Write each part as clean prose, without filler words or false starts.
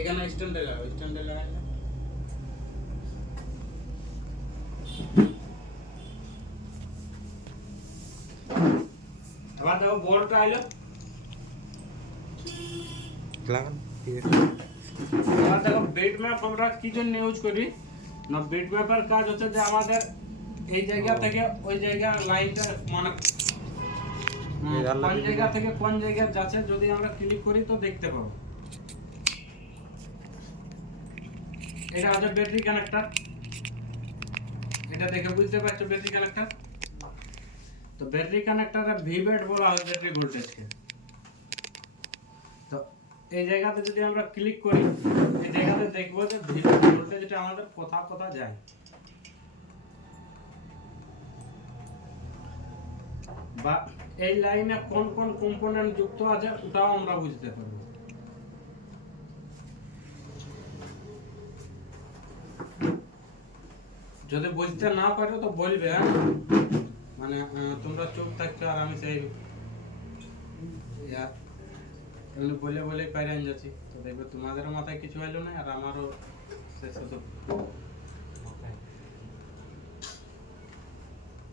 এখানে স্ট্যান্ডে লাগাও, স্ট্যান্ডে লাগাইলে আবার দেখো বোর্ডটা আইলো লাগান ঠিক আছে। এবার দেখো বিট ম্যাপ আমরা কি জন্য ইউজ করি না, বিট ম্যাপের কাজ হচ্ছে যে আমাদের এই জায়গা থেকে ওই জায়গা লাইনটা মানে কোন জায়গা থেকে কোন জায়গা যাচ্ছে যদি আমরা ক্লিক করি তো দেখতে পাবো। এটা হচ্ছে ব্যাটারি কানেক্টর, এটা দেখে বুঝতে পারছো ব্যাটারি কানেক্টর। তো ব্যাটারি কানেক্টরে ভিব্যাট বলা হয় ব্যাটারি ভোল্টেজকে। তো এই জায়গাতে যদি আমরা ক্লিক করি এই জায়গাতে দেখবো যে ভিব্যাট ভোল্টেজটা আমাদের কোথাও কোথাও যায়। বা এই লাইনে কোন কোন কম্পোনেন্ট যুক্ত আছে ওটাও আমরা বুঝতে পারবো। যদি বুঝতে না পারো তো বলবে, হ্যাঁ মানে তোমরা চুপ থাকছো আর আমি সেই এমনি বলে বলে পাইরে যাচ্ছি, তো দেখবে তোমাদেরও মাথায় কিছু হইলো না আর আমারও শেষ হতো।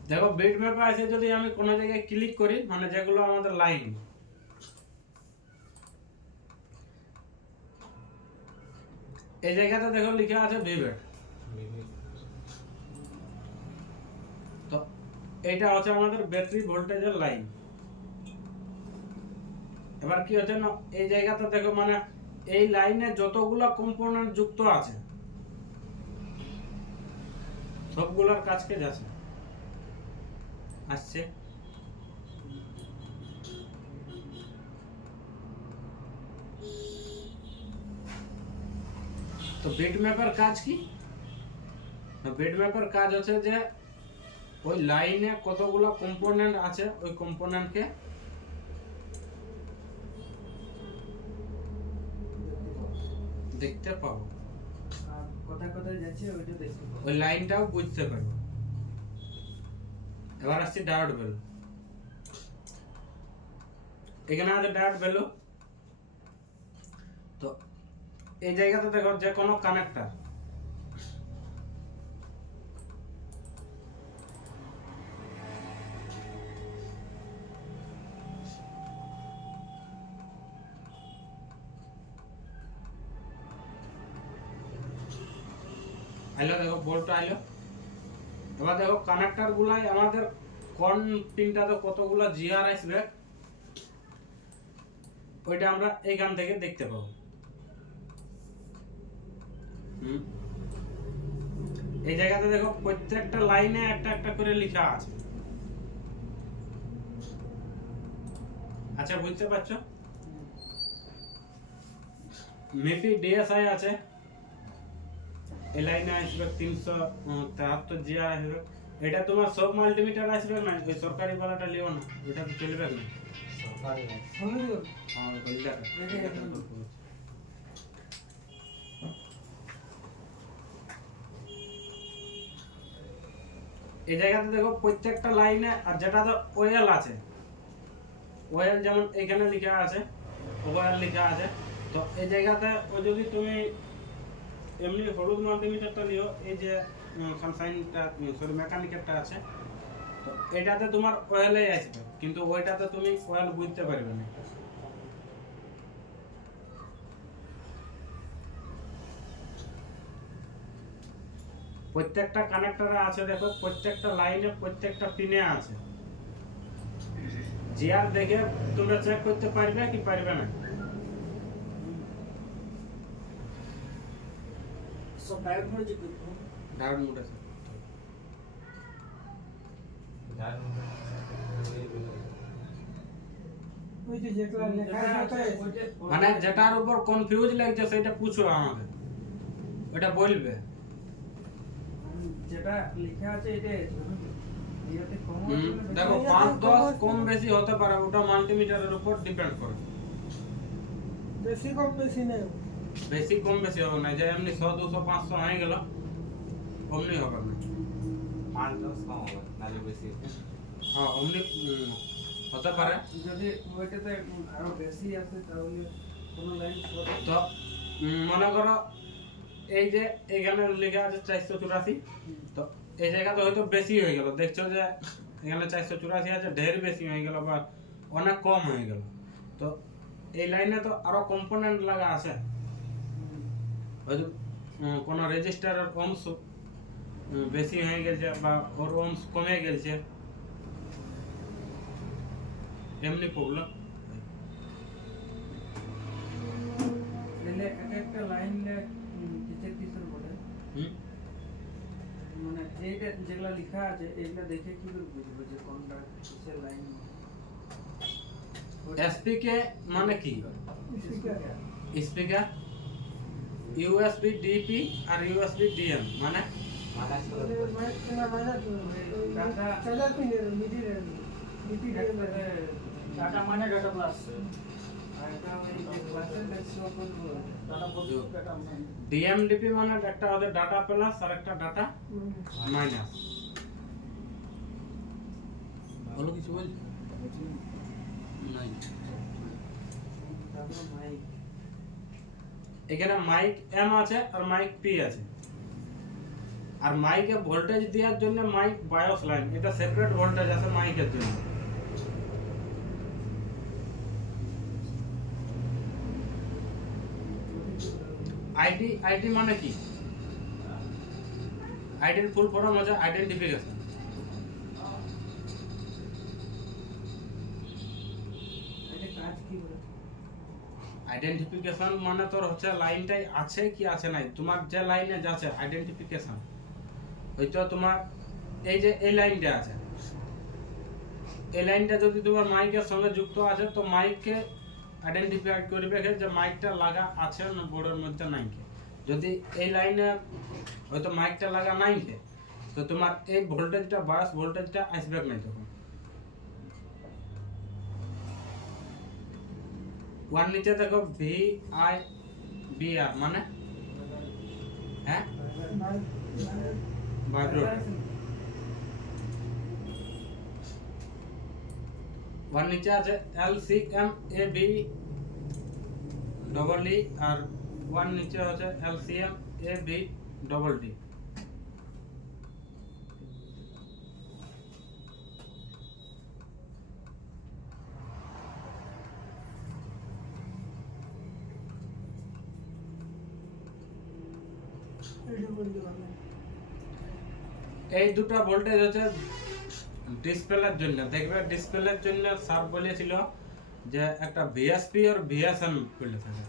দেখো বিট ম্যাপে আছে যদি আমি কোনো জায়গায় ক্লিক করি মানে যেগুলো আমাদের লাইন, এই জায়গাতে দেখো লেখা আছে ভিব্যাট। তো এটা হচ্ছে আমাদের ব্যাটারি ভোল্টেজের লাইন। এবার কি হচ্ছে না এই জায়গাতে দেখো মানে এই লাইনে যতগুলো কম্পোনেন্ট যুক্ত আছে সবগুলোর কাজকে যাচ্ছে আসছে। তো বিট ম্যাপের কাজ কি, বিট ম্যাপের কাজ হচ্ছে যে ওই লাইনে কতগুলো কম্পোনেন্ট আছে ওই কম্পোনেন্টকে দেখতে পাবো, কোথায় কোথায় যাচ্ছে ওইটা দেখতে পাবো, ওই লাইনটাও বুঝতে পারবো। এবার আসছি ডায়োড ভ্যালু। এখানে আছে ডায়োড ভ্যালু। তো এই জায়গাতে দেখো যে কোনো কানেক্টর আইলো, দেখো বোল্ট আইলো। এবার দেখো কানেক্টর গুলাই আমাদের কোন পিনটাতে কতগুলো জিআর আসবে ওইটা আমরা এইখান থেকে দেখতে পাবো। এই জায়গাতে দেখো প্রত্যেকটা লাইনে একটা একটা করে লেখা আছে। আচ্ছা বুঝতে পারছো, মেপি ডিএসআই আছে, এই লাইনে আসবে 373 জিআর আসবে। এটা তোমার সব মাল্টিমিটার আসবে না, ওই সরকারি বালাটা লিও না, ওটা তো চলবে না। সরকারি না হ্যাঁ ওইটা এই জায়গাতে দেখো প্রত্যেকটা লাইনে আর যেটাতে ওয়েল আছে, ওয়েল যেমন এখানে লেখা আছে ওয়েল লেখা আছে। তো এই জায়গাতে ও যদি তুমি এমনি হলুদ মাল্টিমিটারটা নিও, এই যে সানশাইনটা সরি মেকানিকেরটা আছে, তো এটাতে তোমার ওয়েলেই আসবে কিন্তু ওইটাতে তুমি ওয়েল বুঝতে পারবে না। প্রত্যেকটা কানেক্টরে আছে দেখো, প্রত্যেকটা লাইনে প্রত্যেকটা পিনে আছে। জিআর দেখে তোমরা চেক করতে পারবে কি পারবে না? সব ডায়োড মোডে যেতে হবে, ডায়োড মোড আছে। ওই যে যেগুলো লেখা আছে মানে যেটার উপর কনফিউজ লাগছে সেটা পুছো আমাকে, ওটা বলবে। যেটা লেখা আছে এটা ইয়াতে কম দেখো 5-10 কম বেশি হতে পারে, ওটা মাল্টিমিটারের উপর ডিপেন্ড করে। বেশি কম বেশি নেই, বেশি কম বেশি হবে না, যে এমনি 100 200 500 হয়ে গেল অমনি হবে না। 5-10 কম হবে নালে বেশি। হ্যাঁ অমনি হতে পারে। যদি ওইটাতে আরো বেশি আসে তাহলে কোনো লাইন তো মনে করো এই যে এখানে লেখা আছে 484, তো এই জায়গাতে হয়তো বেশি হয়ে গেল, দেখছো যে এখানে 484 আছে, ঢের বেশি হয়ে গেল বা অনেক কম হয়ে গেল, তো এই লাইনে তো আরো কম্পোনেন্ট লাগা আছে, হয়তো কোনো রেজিস্টারের ওহমস বেশি হয়ে গেছে বা ওর ওহমস কমে গেছে, এমনি প্রবলেম। তাহলে এক একটা লাইন কিসের কিসের বলে, মানে এইটা যেগুলা লেখা আছে এইগুলা দেখে কি করে বুঝবো যে কোনটা কিসের লাইন? এসপিকে মানে কি? স্পিকার স্পিকার, ইউএসবি ডিপি আর ইউএসবি ডিএম মানে মাথা ছিল চার্জার পিনের মিডিল ডিপি ডাটা মানে ডাটা প্লাস আর এটা ওই যে ক্লাসের লেকচার করব ডাটা বলতে ডাটা মানে ডিএম ডিপি মানে একটা ওদের ডাটা প্লাস আর একটা ডাটা মাইনাস। বলো কিছু বল নাই। তারপর মাইক এখানে মাইক এম আছে আর মাইক পি আছে, আর মাইকে ভোল্টেজ দেওয়ার জন্য মাইক বায়োস লাইন, এটা সেপারেট ভোল্টেজ আছে মাইকের জন্য। আইডি, আইডি মানে কি? আইডির ফুল ফর্ম হচ্ছে আইডেন্টিফিকেশন। এটা কাজ কি বলে? আইডেন্টিফিকেশন মানে তোর হচ্ছে লাইনটাই আছে কি আছে নাই, তোমার যে লাইনে যাচ্ছে আইডেন্টিফিকেশন। হয়তো তোমার এই যে এই লাইনটা আছে, এই লাইনটা যদি তোমার মাইকের সঙ্গে যুক্ত আছে তো মাইককে আইডেন্টিফাই করবে যে মাইকটা লাগা আছে না বোর্ডের মধ্যে নাই। যদি এই লাইনে হয়তো মাইকটা লাগা নাই তো তোমার এই ভোল্টেজটা বায়াস ভোল্টেজটা আসবে নাই তখন। ওয়ান নিচে দেখো ভি আই বি আর মানে হ্যাঁ ভাইব্রেট। ওয়ান নিচে আছে L C M A B double E R one নিচে আছে L C M A B double D. এটা বলতে পারবো এই দুটো ভোল্টেজ হচ্ছে ডিসপ্লের জন্য। দেখবে ডিসপ্লের জন্য স্যার বলেছিল যে একটা ভিএসপি আর ভিএসএম বলে থাকে,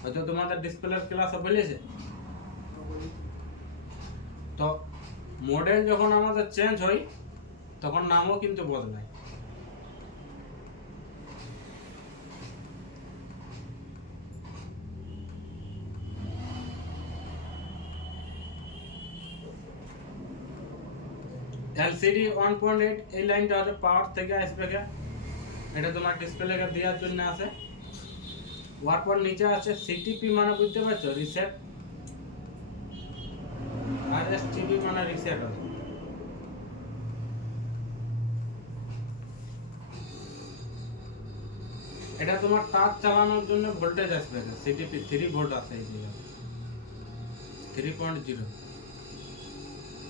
হয়তো তোমাদের ডিসপ্লের ক্লাসে বলেছে। তো মডেল যখন আমাদের চেঞ্জ হয় তখন নামও কিন্তু বদলায়। এলসিডি 1.8 এই লাইনটা হচ্ছে পাওয়ার থেকে আসবে, এটা তোমার ডিসপ্লে কে দেওয়ার জন্য আছে। ওয়ারপর নিচে আছে সিটিপি মানে বুঝতে পারছো, রিসেট, আর এসটিপি মানে রিসেট আছে। এটা তোমার টাচ চালানোর জন্য ভোল্টেজ আসবে, সিটিপি 3 ভোল্ট আছে এই জায়গায় 3.0।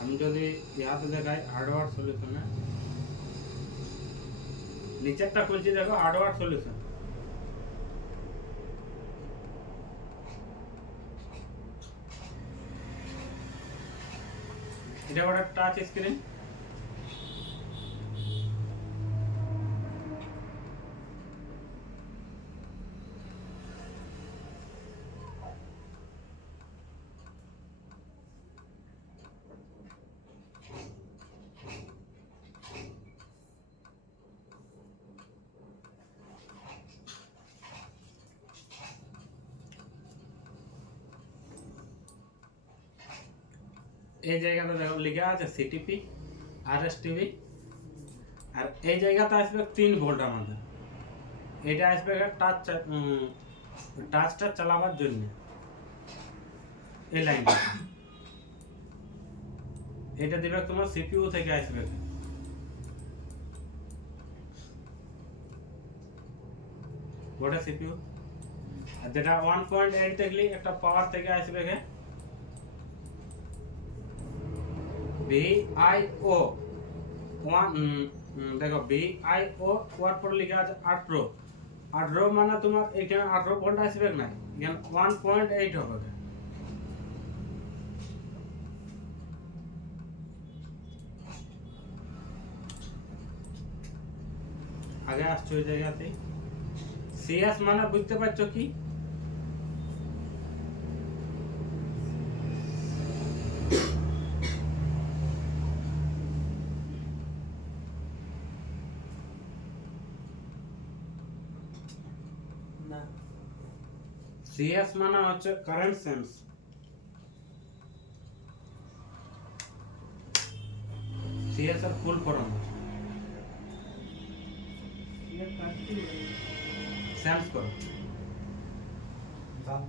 আমি যদি ইয়াতে দেখাই হার্ডওয়্যার সলিউশনে, নিচেরটা খুলছি দেখো হার্ডওয়্যার সলিউশন। এটা একটা টাচ স্ক্রিন। এই জায়গাটা দেখো লেখা আছে সিটিপি আরএসটিভি, আর এই জায়গাতে আসবে 3 ভোল্ট আমাদের। এটা আসবে টাচটা চালাবার জন্য এই লাইনটা। এটা দিবে তোমার সিপিইউ থেকে আসবে। ওটা সিপিইউ আর যেটা 1.8 দেখলি একটা পাওয়ার থেকে আসবে কে VIO দেখো VIO ওয়ার পর লেখা আছে 18 18 মানে তোমার এখানে 18 ভোল্ট আসবে না এখানে 1.8 হবে আগে আসছে ওই জায়গাতে সিএস মানে বুঝতে পারছো কি না সিএস মানে হচ্ছে কারেন্ট সেন্স সিএস এর ফুল ফর্ম ये काटती है সেন্স করো দাম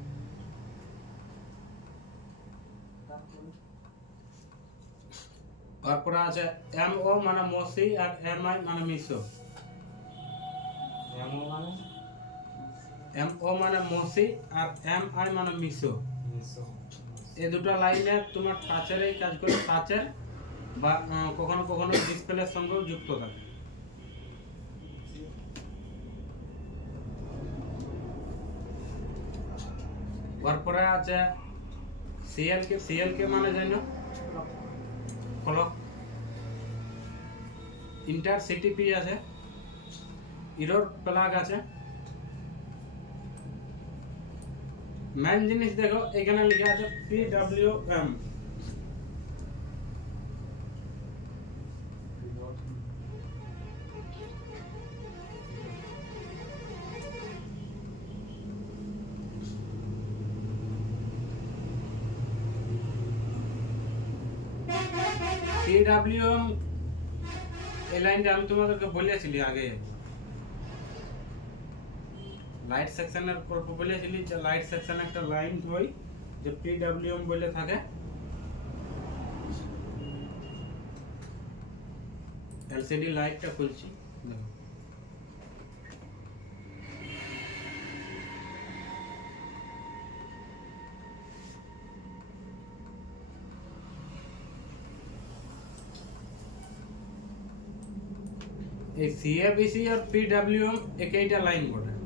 তারপরে আছে এমও মানে মসি আর এমআই মানে মিসো এমন মানে এমও মানে মসি আর এমআই মানে মিসো মিশো এই দুটো লাইনে তোমার টাচেরই কাজ করে টাচের বা কখনো কখনো ডিসপ্লের সঙ্গেও যুক্ত থাকে তারপরে আছে সিএলকে মানে জানো ফলক ইন্টার সিটিপি আছে ইরোর প্লাগ আছে মেন জিনিস দেখো এখানে লেখা আছে PWM PWM এই লাইনটা আমি তোমাদেরকে বলেছিলি আগে লাইট সেকশনের পর বলেছিলি যে লাইট সেকশন একটা লাইন হয় যে PWM বলে থাকে এলসিডি লাইটটা খুলছি দেখো এই CABC और PWM एक ही लाइन बोल रहा है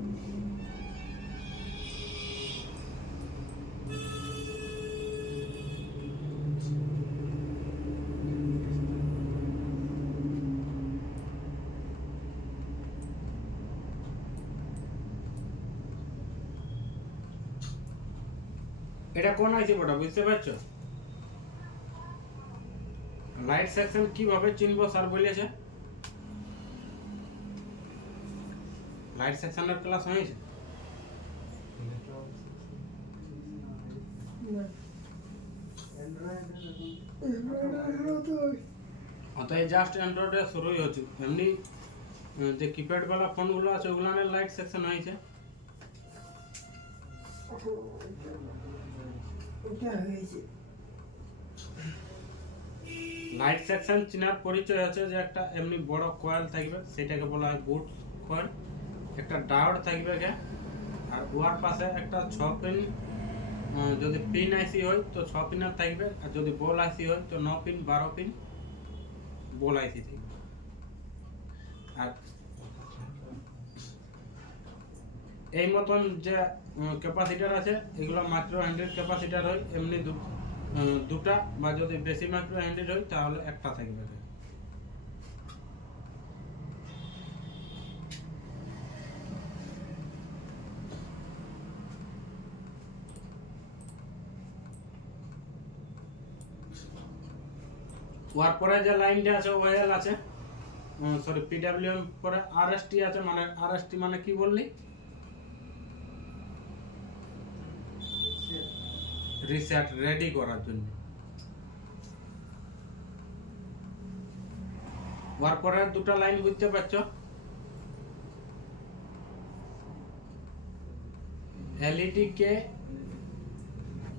এটা কোন আইসি বড় বুঝতে পারছো লাইট সেকশন কিভাবে চিনবো স্যার বলেছে লাইট সেকশনের ক্লাস হয়েছে অতএব জাস্ট অ্যান্ড্রয়েডে শুরুই হচ্ছে এমনি যে কিপ্যাড वाला ফোনগুলো আছে ওগুলানের লাইট সেকশন হয়েছে ওটা হয়েছে লাইট সেকশন চিনার পরিচয় আছে যে একটা এমনি বড় কয়েল থাকবে সেটাকে বলা হয় বুট কয়েল একটা ডায়োড থাকবে কে আর ওয়ার পাশে একটা 6 পিন যদি পিন আইসি হয় তো 6 পিনের থাকবে আর যদি বল আইসি হয় তো 9 পিন 12 পিন বল আইসি থাকবে আর এই মতন যে ক্যাপাসিটর আছে এগুলো মাইক্রো হ্যান্ডেল ক্যাপাসিটর হয় এমনি দুটা বা যদি বেশি মাইক্রো হ্যান্ডেল হয় তাহলে একটা থাকবে ওয়ার পরে যে লাইনটা আছে ওএল আছে সরি PWM পরে আরএসটি আছে মানে আরএসটি মানে কি বললি রিসেট রেডি করার জন্য ওয়ার পরে দুটো লাইন বুঝতে পারছো এলইডি কে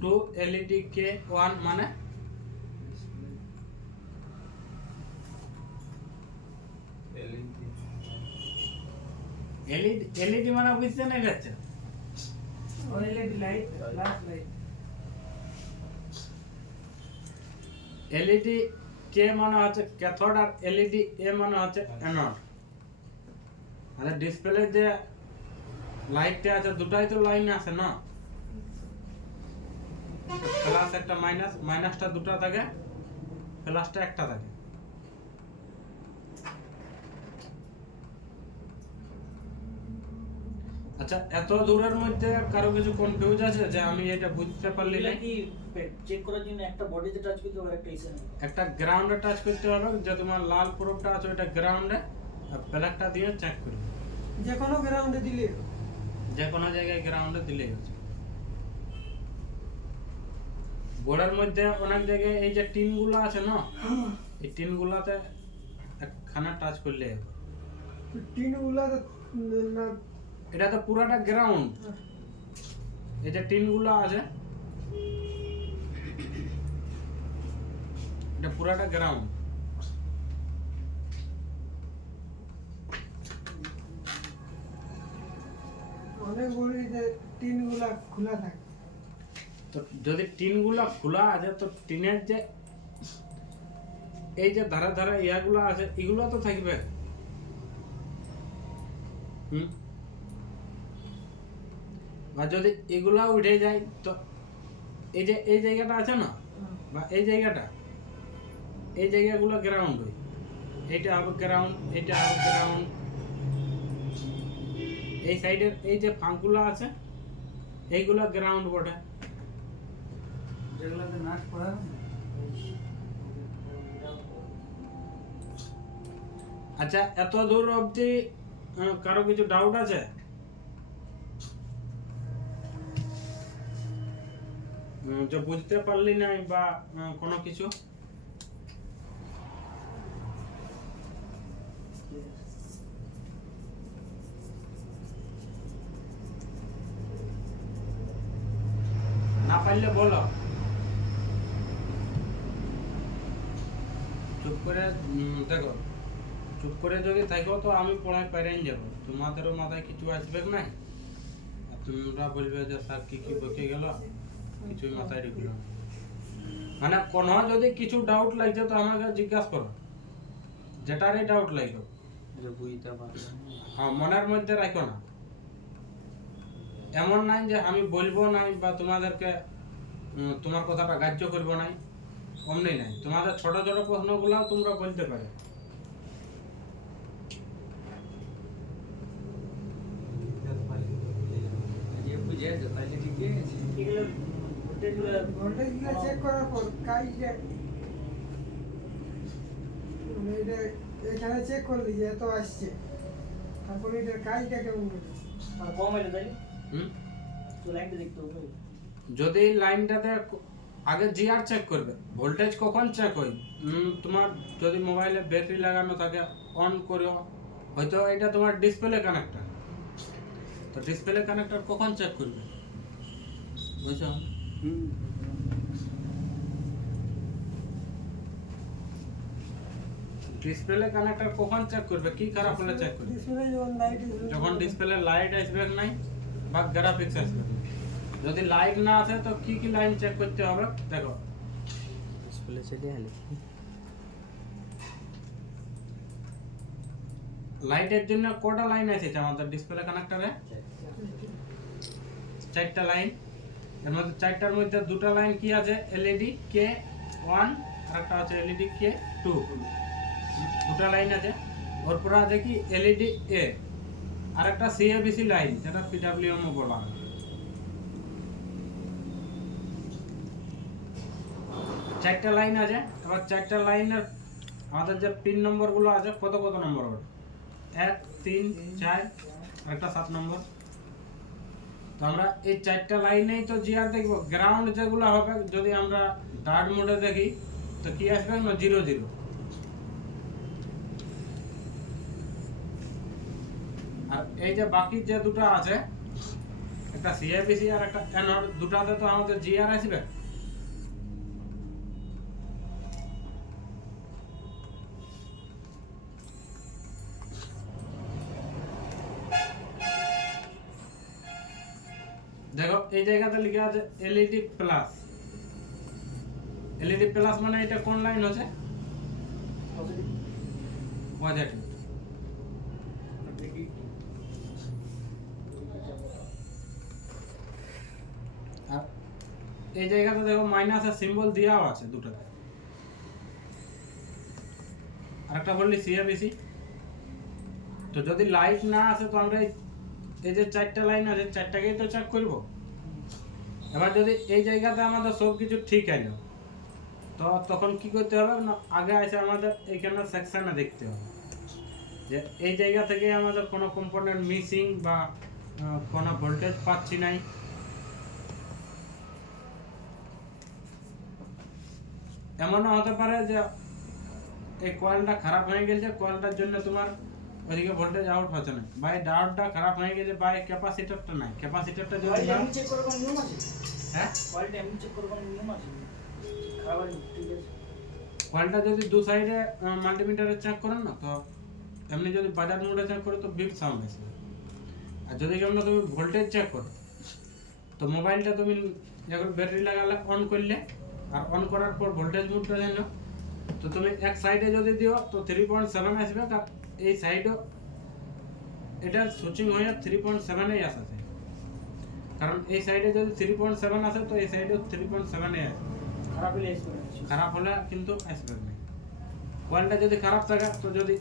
2 এলইডি কে 1 মানে এলইডি মানে বুঝতে না গেছে LED light flash light LED কে মানে হচ্ছে ক্যাথোড আর এলইডি এ মানে হচ্ছে অ্যানোড। আর ডিসপ্লে যে লাইটটা আছে দুটাই তো লাইন আছে না, প্লাস একটা মাইনাস, মাইনাসটা দুটো থাকে, প্লাসটা একটা থাকে। আচ্ছা, এত দূরের মধ্যে কারো কিছু কনফিউজ আছে যে আমি এটা বুঝতে পারলি না? এটা কি চেক করার জন্য একটা বডিতে টাচ করতে হবে একটা ইসে একটা গ্রাউন্ডে টাচ করতে হবে, যে তোমার লাল প্রোবটা আছে ওটা গ্রাউন্ডে, আর ব্ল্যাকটা দিয়ে চেক করবে। যে কোনো গ্রাউন্ডে দিলে যে কোনো জায়গায় গ্রাউন্ডে দিলেই হচ্ছে। বোর্ডের মধ্যে অনেক জায়গায় এই যে টিনগুলো আছে না, এই টিনগুলোতে একখানা টাচ করলে হবে। টিনগুলা না এটা তো পুরাটা গ্রাউন্ড, এই যে টিনগুলো আছে এটা পুরাটা গ্রাউন্ড। অনেক বড় যে টিনগুলা খোলা থাকে। তো যদি টিনগুলো খোলা আছে তো টিনের যে এই যে ধারে ধারে ইয়াগুলো আছে এগুলো তো থাকবে। বা যদি এগুলা উঠে যায় তো এই যে এই জায়গাটা আছে না, বা এই জায়গাটা, এই জায়গাগুলো গ্রাউন্ড হয়। এইটা হবে গ্রাউন্ড, এটা হবে গ্রাউন্ড। এই সাইডের এই যে ফাঁকগুলো আছে এইগুলো গ্রাউন্ড বটে। যেগুলোতে নাট পড়া আচ্ছা, এত দূর অবধি কারো কিছু ডাউট আছে? যে বুঝতে পারলি না বা কোনো কিছু? না পারলে বলো, চুপ করে দেখো। চুপ করে যদি থাকো তো আমি পড়ায় পেরিয়ে যাব, তোমাদেরও মাথায় কিছু আসবে না, আর তোমরা বলবে যে স্যার কি কি বকে গেল, কিছুই মাথায় ঢুকলো না। মানে কোনো যদি কিছু ডাউট লাগছে তো আমাকে জিজ্ঞাসা করো, যেটারই ডাউট লাগবে। বুঝতে পারলাম। হ্যাঁ, মনের মধ্যে রাখো না। এমন নাই যে আমি বলবো নাই বা তোমাদেরকে তোমার কথাটা গ্রাহ্য করবো নাই, অমনি নাই। তোমাদের ছোট ছোট প্রশ্নগুলো তোমরা বলতে পারো। এগুলো ভোল্টেজগুলো ভোল্টেজগুলো চেক করার পর কাইটা এটা এখানে চেক করলি যে এত আসছে, তারপর এটার কাজটা কেমন করছে। মানে কম এটা তাই হুম, তো লাইনটা দেখতে হবে। যদি লাইনটাতে আগে জিআর চেক করবে, ভোল্টেজ কখন চেক হয়। তোমার যদি মোবাইলে ব্যাটারি লাগানো থাকে অন করো, হয়তো এটা তোমার ডিসপ্লে কানেক্টর, তো ডিসপ্লে কানেক্টর কখন চেক করবে, বুঝছো? ডিসপ্লে কানেক্টর কখন চেক করবে, কি খারাপ হলে চেক করবে? ডিসপ্লে যখন লাইট যখন ডিসপ্লে লাইট আসবে নাই বা গ্রাফিক্স আসবে। যদি লাইট না আসে তো কি কি লাইন চেক করতে হবে দেখো। ডিসপ্লে চলে আলে লাইটের জন্য কটা লাইন আছে আমাদের ডিসপ্লে কানেক্টরে? 4টা লাইন। এর মধ্যে 4টার মধ্যে দুটো লাইন কি আছে, এলইডি কে 1 আর একটা আছে এলইডি কে 2, দুটো লাইন আছে। ওর পরে আছে কি এলইডি এ আর একটা সিএবিসি লাইন, যেটা পিডব্লিউএম বলা হয়। চারটা লাইন আছে। এবার 4টা লাইনের আমাদের যে পিন নম্বরগুলো আছে, কত কত নম্বর হবে? 1 3 4 আর একটা 7 নম্বর। তো আমরা এই 4টা লাইনেই তো জিআর দেখব। গ্রাউন্ড যেগুলো হবে, যদি আমরা ডার্ট মোডে দেখি তো কি আসবে না, 0 0। আর এই যে বাকি যে দুটো আছে, একটা সিএবিসি আর একটা অ্যানোড, দুটাতে তো আমাদের জিআর আসবে। দেখো এই জায়গাতে লেখা আছে এলইডি প্লাস। এলইডি প্লাস মানে এটা কোন লাইন আছে? Positive positive. আর এই জায়গাতে দেখো মাইনাসের সিম্বল দেওয়াও আছে দুটোতে। আরেকটা বললি সিএবিসি। তো যদি লাইট না আসে তো আমরা এই যে চারটা লাইন আছে চারটাকেই তো চেক করব। এবার যদি এই জায়গাতে আমাদের সব কিছু ঠিক আছে তো তখন কি করতে হবে না, আগে আছে আমাদের এইখানে সেকশনে দেখতে হবে যে এই জায়গা থেকে আমাদের কোনো কম্পোনেন্ট মিসিং বা কোনো ভোল্টেজ পাচ্ছি নাই। এমনও হতে পারে যে এই কয়েলটা খারাপ হয়ে গেছে, কয়েলটার জন্য তোমার ওইদিকে ভোল্টেজ আউট হচ্ছে না, বা এই ডায়োডটা খারাপ হয়ে গেছে, বা এই ক্যাপাসিটরটা নাই। ক্যাপাসিটরটা যদি কয়েলটা এমনি চেক করার কোনো নিয়ম আছে? হ্যাঁ, কয়েলটা এমনি চেক করার কোনো নিয়ম আছে? খারাপ আছে, ঠিক আছে। কয়েলটা যদি দু সাইডে মাল্টিমিটারে চেক করেন না তো এমনি যদি বাজার মোডে চেক করো তো বিপ সাউন্ড আসবে। আর যদি কেমন তুমি ভোল্টেজ চেক করো তো মোবাইলটা তুমি যখন ব্যাটারি লাগালে অন করলে আর অন করার পর ভোল্টেজ মোডটা জানো তো তুমি এক সাইডে যদি দিও তো 3.7 আসবে, আর এই সাইডও এটা সুইচিং হয়ে 3.7 আসে। কারণ এই সাইডে যদি 3.7 আসে তো এই সাইডেও 3.7 আসে। খারাপ হলে আসবে না। খারাপ হলে কিন্তু আসবে না। কয়েলটা যদি খারাপ থাকে তো যদি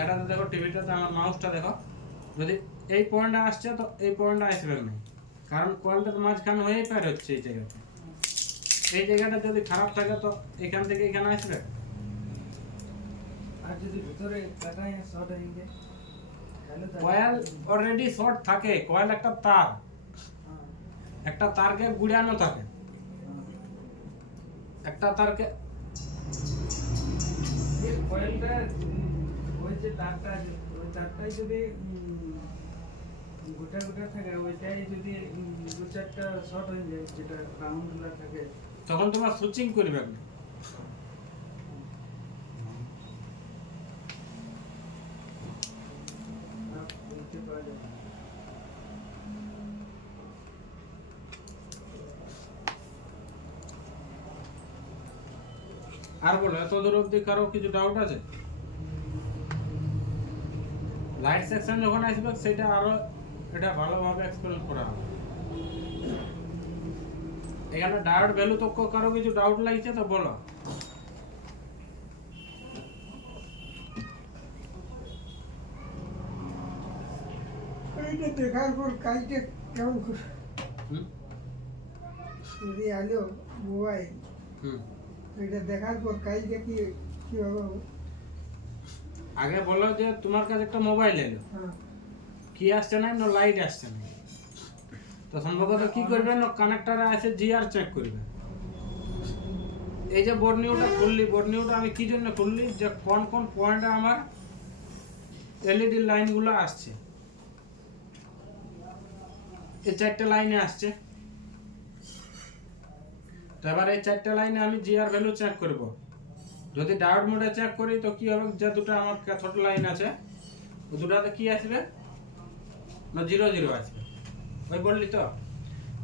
এটাতে দেখো টিভিটাতে আমার মাউসটা দেখো, যদি এই পয়েন্টটা আসছে তো এই পয়েন্টটা আসবে না, কারণ কয়েলটার মাঝখানে হয়েই পার হচ্ছে এই জায়গাতে। এই জায়গাটা যদি খারাপ থাকে তো এখান থেকে এখানে আসবে। আর যদি ভিতরে কাটায় শর্ট হয়ে যায় তাহলে তো কয়েল অলরেডি শর্ট থাকে। কয়েল একটা তার, হ্যাঁ, একটা তারকে গুড়ানো থাকে, একটা তারকে এই কয়েলটা ওই যে তারটা আছে, ওই তারটাই যদি গোটা গোটা থাকে, ওইটাই যদি দু চারটা শর্ট হয়ে যায়, যেটা রাউন্ডগুলো থাকে, তখন তোমার সুইচিং করবে না। বলতে পারা যাবে। আর বলো, এত দূর অব্দি কারো কিছু ডাউট আছে? লাইট সেকশন যখন আসবে সেটা আরো এটা ভালোভাবে এক্সপ্লেন করা হবে। এখানে ডায়োড ভ্যালু তো কারো কিছু ডাউট লাগছে তো বলো। এইটা দেখার পর কাজটা কেমন হুম যদি আলো মোবাইল, হুম এটা দেখার পর কাজটা কিভাবে হবে? আগে বলো যে তোমার কাছে একটা মোবাইল এলো, হ্যাঁ, কি আসছে না, না লাইট আসছে না, তো সম্ভবত কি করবে না কানেক্টরে আছে জিআর চেক করবে। এই যে বোর্ড নিউটা খুললি, বোর্ড নিউটা আমি কি জন্য খুললি যে কোন কোন পয়েন্টে আমার এলইডি লাইনগুলো আসছে। এই চারটে লাইনে আসছে, তো এবার এই চারটে লাইনে আমি জিআর ভ্যালু চেক করব। যদি ডায়োড মোডে চেক করি তো কি হবে, যে দুটো আমার ছোট লাইন আছে ওই দুটাতে কি আসবে না 0 0 আসবে, ওই বললি তো।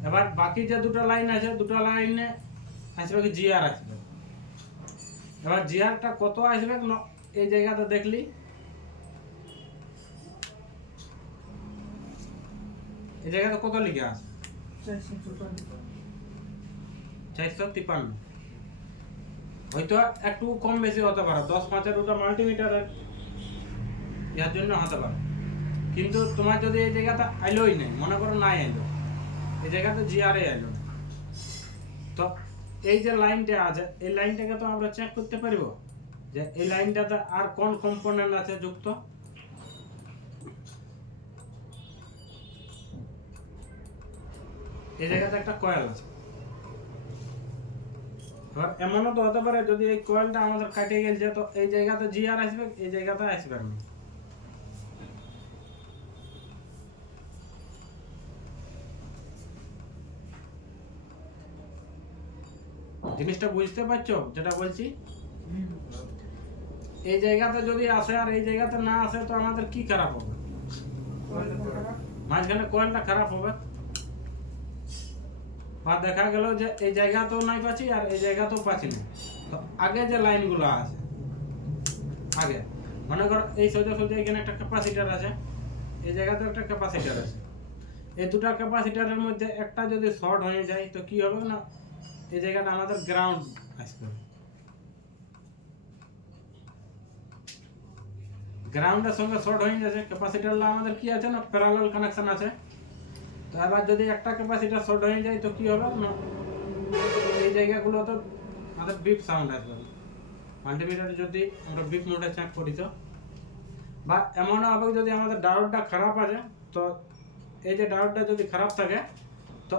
এবার বাকি যে দুটো লাইন আছে দুটো লাইনে আসবে কি জিআর আসবে। এবার জিআরটা কত আসবে না এই জায়গাতে দেখলি, এই জায়গাতে কত লিখে আছে 453। হয়তো একটু কম বেশি হতে পারে, 10-5 ওটা মাল্টিমিটারের এর জন্য হতে পারে। কিন্তু তোমার যদি এই জায়গাটা আইলোই নেই, মনে করো নাই আইলো, এই জায়গাতে জিআরএ আইলো, তো এই যে লাইনটা আছে এই লাইনটাকে তো আমরা চেক করতে পারবো যে এই লাইনটাতে আর কোন কম্পোনেন্ট আছে যুক্ত। এই জায়গাতে একটা কয়েল আছে। এবার এমনও তো হতে পারে যদি এই কয়েলটা আমাদের কাটে গেছে তো এই জায়গাতে জিআর আসবে, এই জায়গাতে আসবে না। জিনিসটা বুঝতে পারছো যেটা বলছি? এই জায়গাতে যদি আসে আর এই জায়গাতে না আসে তো আমাদের কি খারাপ হবে? মাঝখানে কয়েলটা খারাপ হবে। বা দেখা গেল যে এই জায়গাতেও নাই পাচ্ছি আর এই জায়গাতেও পাচ্ছি না, তো আগে যে লাইনগুলো আছে আগে মনে করো এই সোজা সোজা এখানে একটা ক্যাপাসিটার আছে, এই জায়গাতে একটা ক্যাপাসিটার আছে, এই দুটা ক্যাপাসিটারের মধ্যে একটা যদি শর্ট হয়ে যায় তো কি হবে না, এই জায়গাটা আমাদের গ্রাউন্ড আসবে, গ্রাউন্ডের সঙ্গে শর্ট হয়ে যাচ্ছে, ক্যাপাসিটারটা আমাদের কি আছে না প্যারালাল কানেকশন আছে। তো এবার যদি একটা ক্যাপাসিটার শর্ট হয়ে যায় তো কি হবে না, এই জায়গাগুলো তো আমাদের বিপ সাউন্ড আসবে। মাল্টিমিটার যদি আমরা বিপ মোডে চেক করি তো, বা এমন হবে যদি আমাদের ডায়োডটা খারাপ আছে, তো এই যে ডায়োডটা যদি খারাপ থাকে তো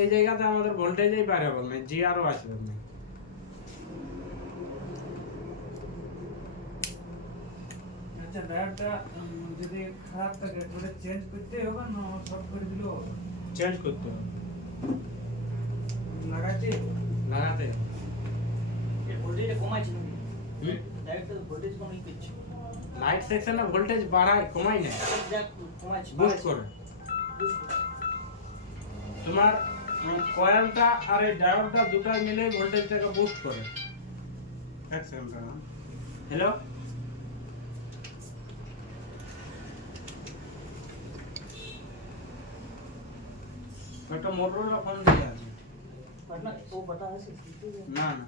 এই জায়গাতে আমাদের ভোল্টেজই বাইরে হবে না, জিআরও আসবে না। আচ্ছা ডায়োডটা যদি খারাপ থাকে ওটা চেঞ্জ করতেই হবে না শর্ট করে দিলেও হবে? চেঞ্জ করতে হবে, লাগাতে লাগাতে হবে। এর ভোল্টেজটা কমাইছে নাকি? হুম? ডাইরেক্ট ভোল্টেজ কমাই করছে। লাইট সেকশনে ভোল্টেজ বাড়ায় কমায় না, যাক কমাইছে বুস্ট করে। তোমার কয়েলটা আর এই ডায়োডটা দুটো মিলে ভোল্টেজটাকে বুস্ট করে। এক সেকেন্ড হ্যালো, একটা মোটরোলা ফোন দিয়ে আছে। বাটনা ও বাটা আছে না না,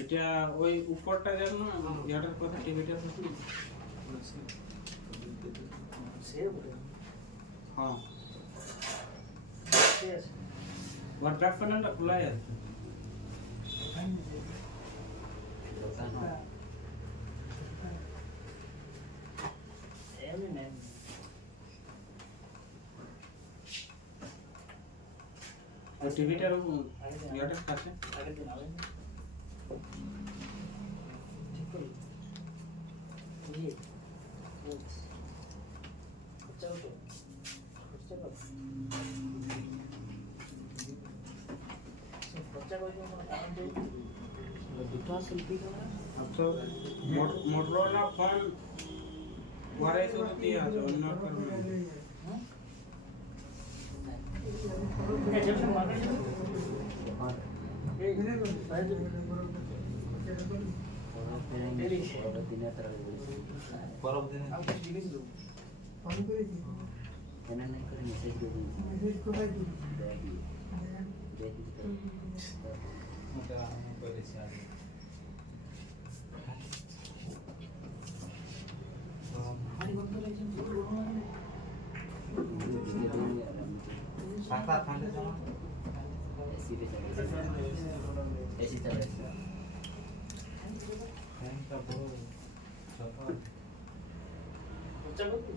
এটা ওই উপরটা যেন ইয়াটার কথা টিভিটার কথা। সে বলে হ্যাঁ, সে আছে ওর ব্যাক প্যানেলটা খোলাই আছে। এমনি নেই ওই টিভিটার ইয়াটার কাছে আগের দিন আগে ঠিক করি জি আচ্ছা তো খরচা কর খরচা করে দুটো সেলফি ক্যামেরা अब तो मोटरोला फोन वाराई तो दिया है অন্য पर এই যেমন মার্কেট এই বাইরে পরব দিনে আমি কিছু জিনিস দেবো ফোন করেছি মেসেজ কোথায় দিই ওটা আমি করেছি আগে। হারি বন্ধ রয়েছে পুরো মানে সাতা ফান্ডে যাওয়া ফ্যানটা বড় ছোট খরচা করতে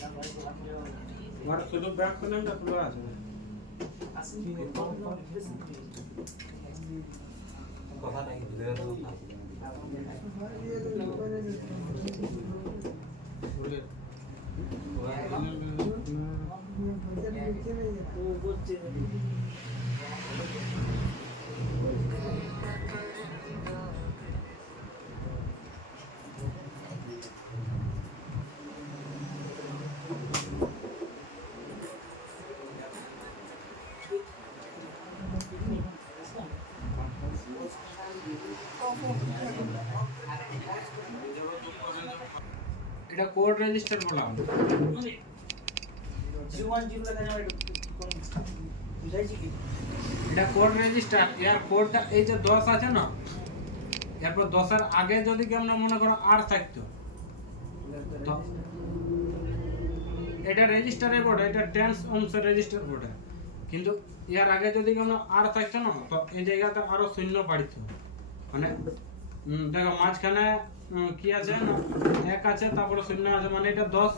না ভাই তো হাত দেওয়া আমার শুধু ব্যাক প্যানেলটা খোলা আছে। আসেন কথাটা কি বুঝে দাও না তো বলছে এটা কোড রেজিস্টার বলা হয়। 010 লেখা যাবে কোন বুঝাইছি কি এটা কোড রেজিস্টার, এর কোডটা এই যে 10 আছে না, এরপর 10 এর আগে যদি কি আমরা মনে করো আর থাকতো তো এটা রেজিস্টারে বটে, এটা 10 ohms এর রেজিস্টার বটে, কিন্তু এর আগে যদি কি আমরা আর থাকতো না তো এই জায়গাতে আরো শূন্য বাড়িত, মানে দেখো মাঝখানে কি আছে না 1 আছে, তারপরে শূন্য আছে, মানে এটা 10,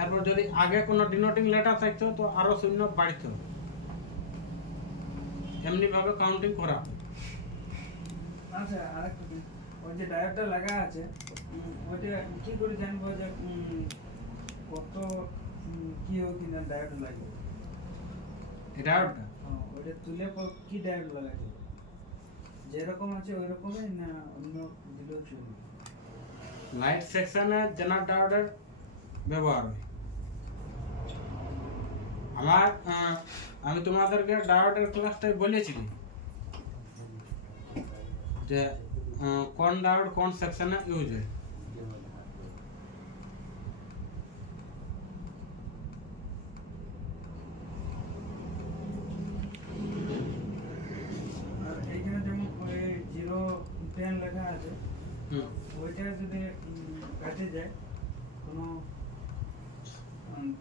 এরপর যদি আগে কোনো ডিনোটিং লেটার থাকতো তো আরো শূন্য বাড়িত, এমনি ভাবে কাউন্টিং করা হয়। আচ্ছা আরেকটা দিন, ওই যে ডায়োডটা লাগা আছে ওইটা কি করে জানবো যে কত কি হোক কিনা ডায়োড লাগবে? এটা ওটা ওইটা তুলে পর কি ডায়োড লাগাতে হবে? যেরকম আছে ওই রকমই না অন্য দিলেও চলবে? লাইট সেকশনে জেনার ডায়োডের ব্যবহার হয়, আমার আমি তোমাদেরকে ডায়োডের ক্লাসটাই বলেছিলি যে কোন ডায়োড কোন সেকশনে ইউজ হয়। আর এইখানে যেমন ওই 010 লেখা আছে, হুম। ওইটা যদি কাটে যায় কোনো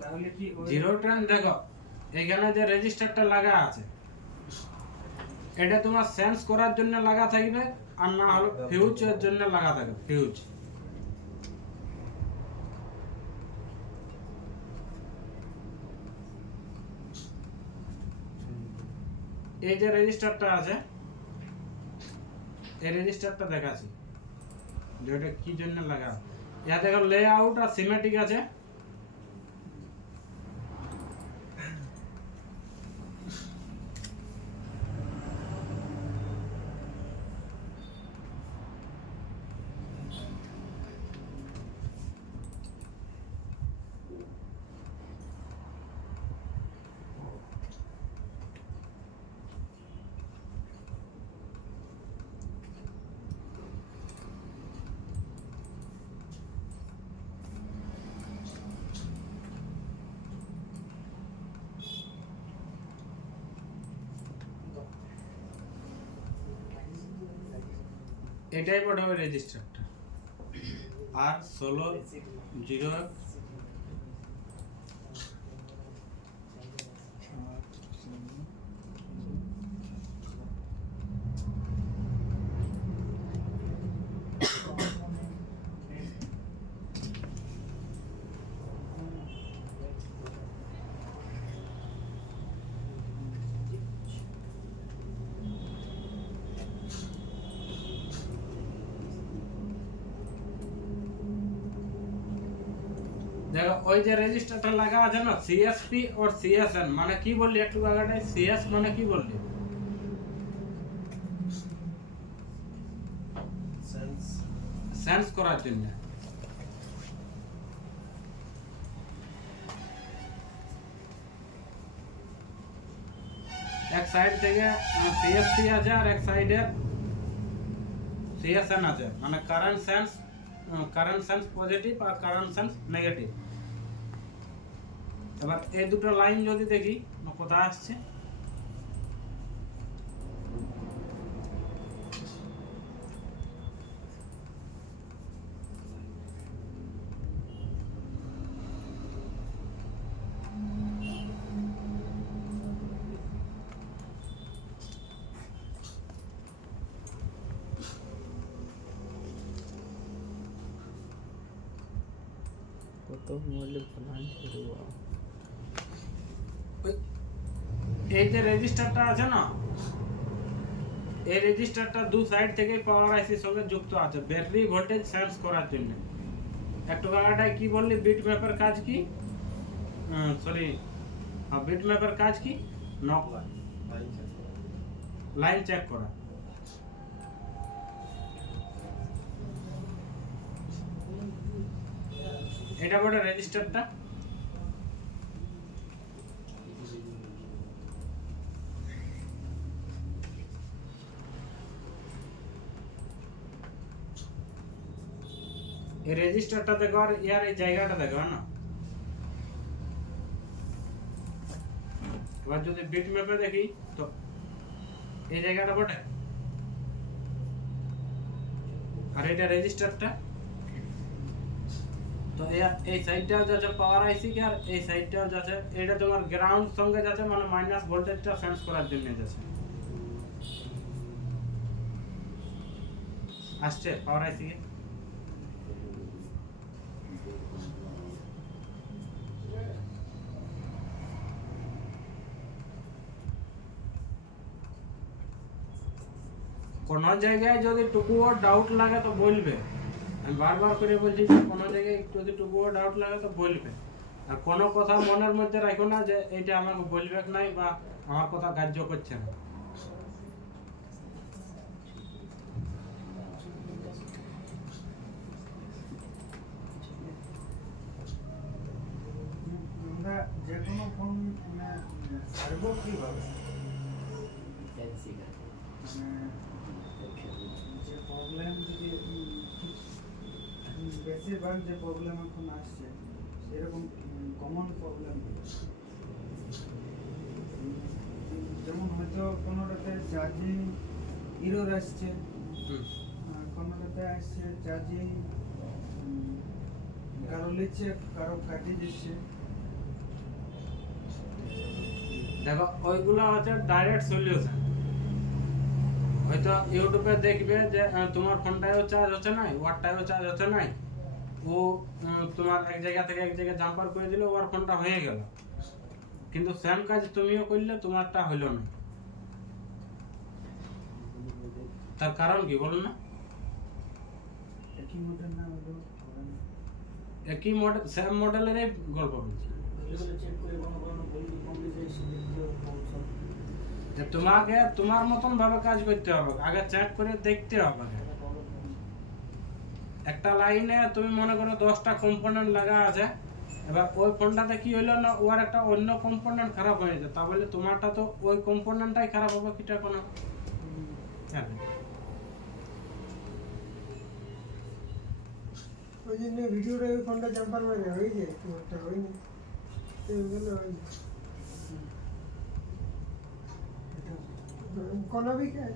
তাহলে কি ওই 010 দেখো এখানে যে রেজিস্টারটা লাগা আছে এটা তোমার সেন্স করার জন্য লাগা থাকবে, আর না হলো ফিউজের জন্য লাগা থাকবে। ফিউজ এই যে রেজিস্টারটা আছে, এই রেজিস্টারটা দেখাচ্ছি যে ওটা কি জন্য লাগা। ইয়া দেখো লেআউট আর সিমেটিক আছে। এটাই বড় হবে রেজিস্টারটা। আর 16 দেখো ওই যে রেজিস্টারটা লাগা আছে না সিএসপি আর সিএসএন মানে কি বললি একটু আগে? সিএস মানে কি বললি? সেন্স করার জন্য। এক সাইড থেকে সিএসপি আছে আর এক সাইডে সিএসএন আছে, মানে কারেন্ট সেন্স পজিটিভ আর কারেন্ট সেন্স নেগেটিভ। এবার এই দুটো লাইন যদি দেখি কোথায় আসছে, এই যে রেজিস্টারটা আছে না, এই রেজিস্টারটা দু সাইড থেকে পাওয়ার আইসির সঙ্গে যুক্ত আছে ব্যাটারি ভোল্টেজ সেন্স করার জন্য। একটু আগাটাই কি বললি বিট ম্যাপের কাজ কি? সরি, বিট ম্যাপের কাজ কি? নক লাইন চেক করা। এটা বড় রেজিস্টারটা। এই রেজিস্টারটা দেখো আর ইয়ার এই জায়গাটা দেখো না। এবার যদি বিট ম্যাপে দেখি তো এই জায়গাটা বটে, আর এটা রেজিস্টারটা। তো এই সাইডটাও যাচ্ছে পাওয়ার আইসি কে, আর এই সাইডটাও যাচ্ছে এটা তোমার গ্রাউন্ড সঙ্গে যাচ্ছে, মানে মাইনাস ভোল্টেজটা সেন্স করার জন্য যাচ্ছে। আসছে পাওয়ার আইসি কে। কোন জায়গায় যদি টুকুও ডাউট লাগে তো বলবে। আমি বারবার করে বলছি যে কোনো জায়গায় যদি টুকুও ডাউট লাগে তো বলবে। আর কোনো কথা মনের মধ্যে রাখো না যে এইটা আমাকে বলবে নাই বা আমার কথা গ্রাহ্য করছে না। আমরা যে কোনো ফোন মানে ছাড়বো কীভাবে মানে যে প্রবলেম যদি বেশিরভাগ যে প্রবলেম এখন আসছে সেরকম কমন প্রবলেম যেমন হয়তো কোনোটাতে চার্জিং ইরোর আসছে, কোনোটাতে আসছে চার্জিং কারো লিখছে কারো কাটিয়ে দিচ্ছে। দেখো ওইগুলো হচ্ছে ডাইরেক্ট সলিউশন। হয়তো ইউটিউবে দেখবে যে তোমার ফোনটাও চার্জ হচ্ছে না, ওয়ারটাও চার্জ হচ্ছে না, ও তোমার এক জায়গা থেকে এক জায়গায় জাম্পার করে দিলে ওর ফোনটা হয়ে গেল, কিন্তু সেম কাজ তুমিও করলে তোমারটা হইলো না। তার কারণ কি বলো না? একই মডেল না হলেও হবে না। একই মডেল সেম মডেলেরই গল্প বলছি। এগুলো চেক করে কোনো কোনো ভুল কমপ্লিট এসে দেখতে হবে। যে তোমাকে তোমার মতন ভাবে কাজ করতে হবে, আগে চেক করে দেখতে হবে। একটা লাইনে তুমি মনে করো 10টা কম্পোনেন্ট লাগা আছে, এবার ওই ফোনটাতে কি হইলো না ওর একটা অন্য কম্পোনেন্ট খারাপ হয়েছে, তাহলে তোমারটা তো ওই কম্পোনেন্টটাই খারাপ হবে কিটা কোনো। হ্যাঁ, ওই জন্য ভিডিওটা ওই ফোনটা জাম্পার মারে হয়ে যায়, খুব একটা হয়নি ওইগুলো হয় কোনো বিকাল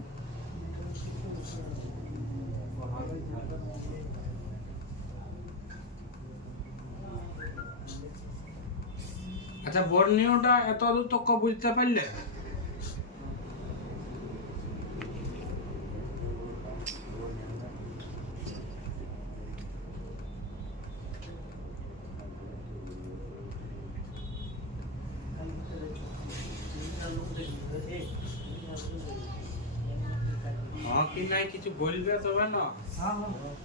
আচ্ছা বর্ণীয়টা এত দূর তো বুঝতে পারলে? হ্যাঁ কি নাই কিছু বলবে তবে না। হ্যাঁ হ্যাঁ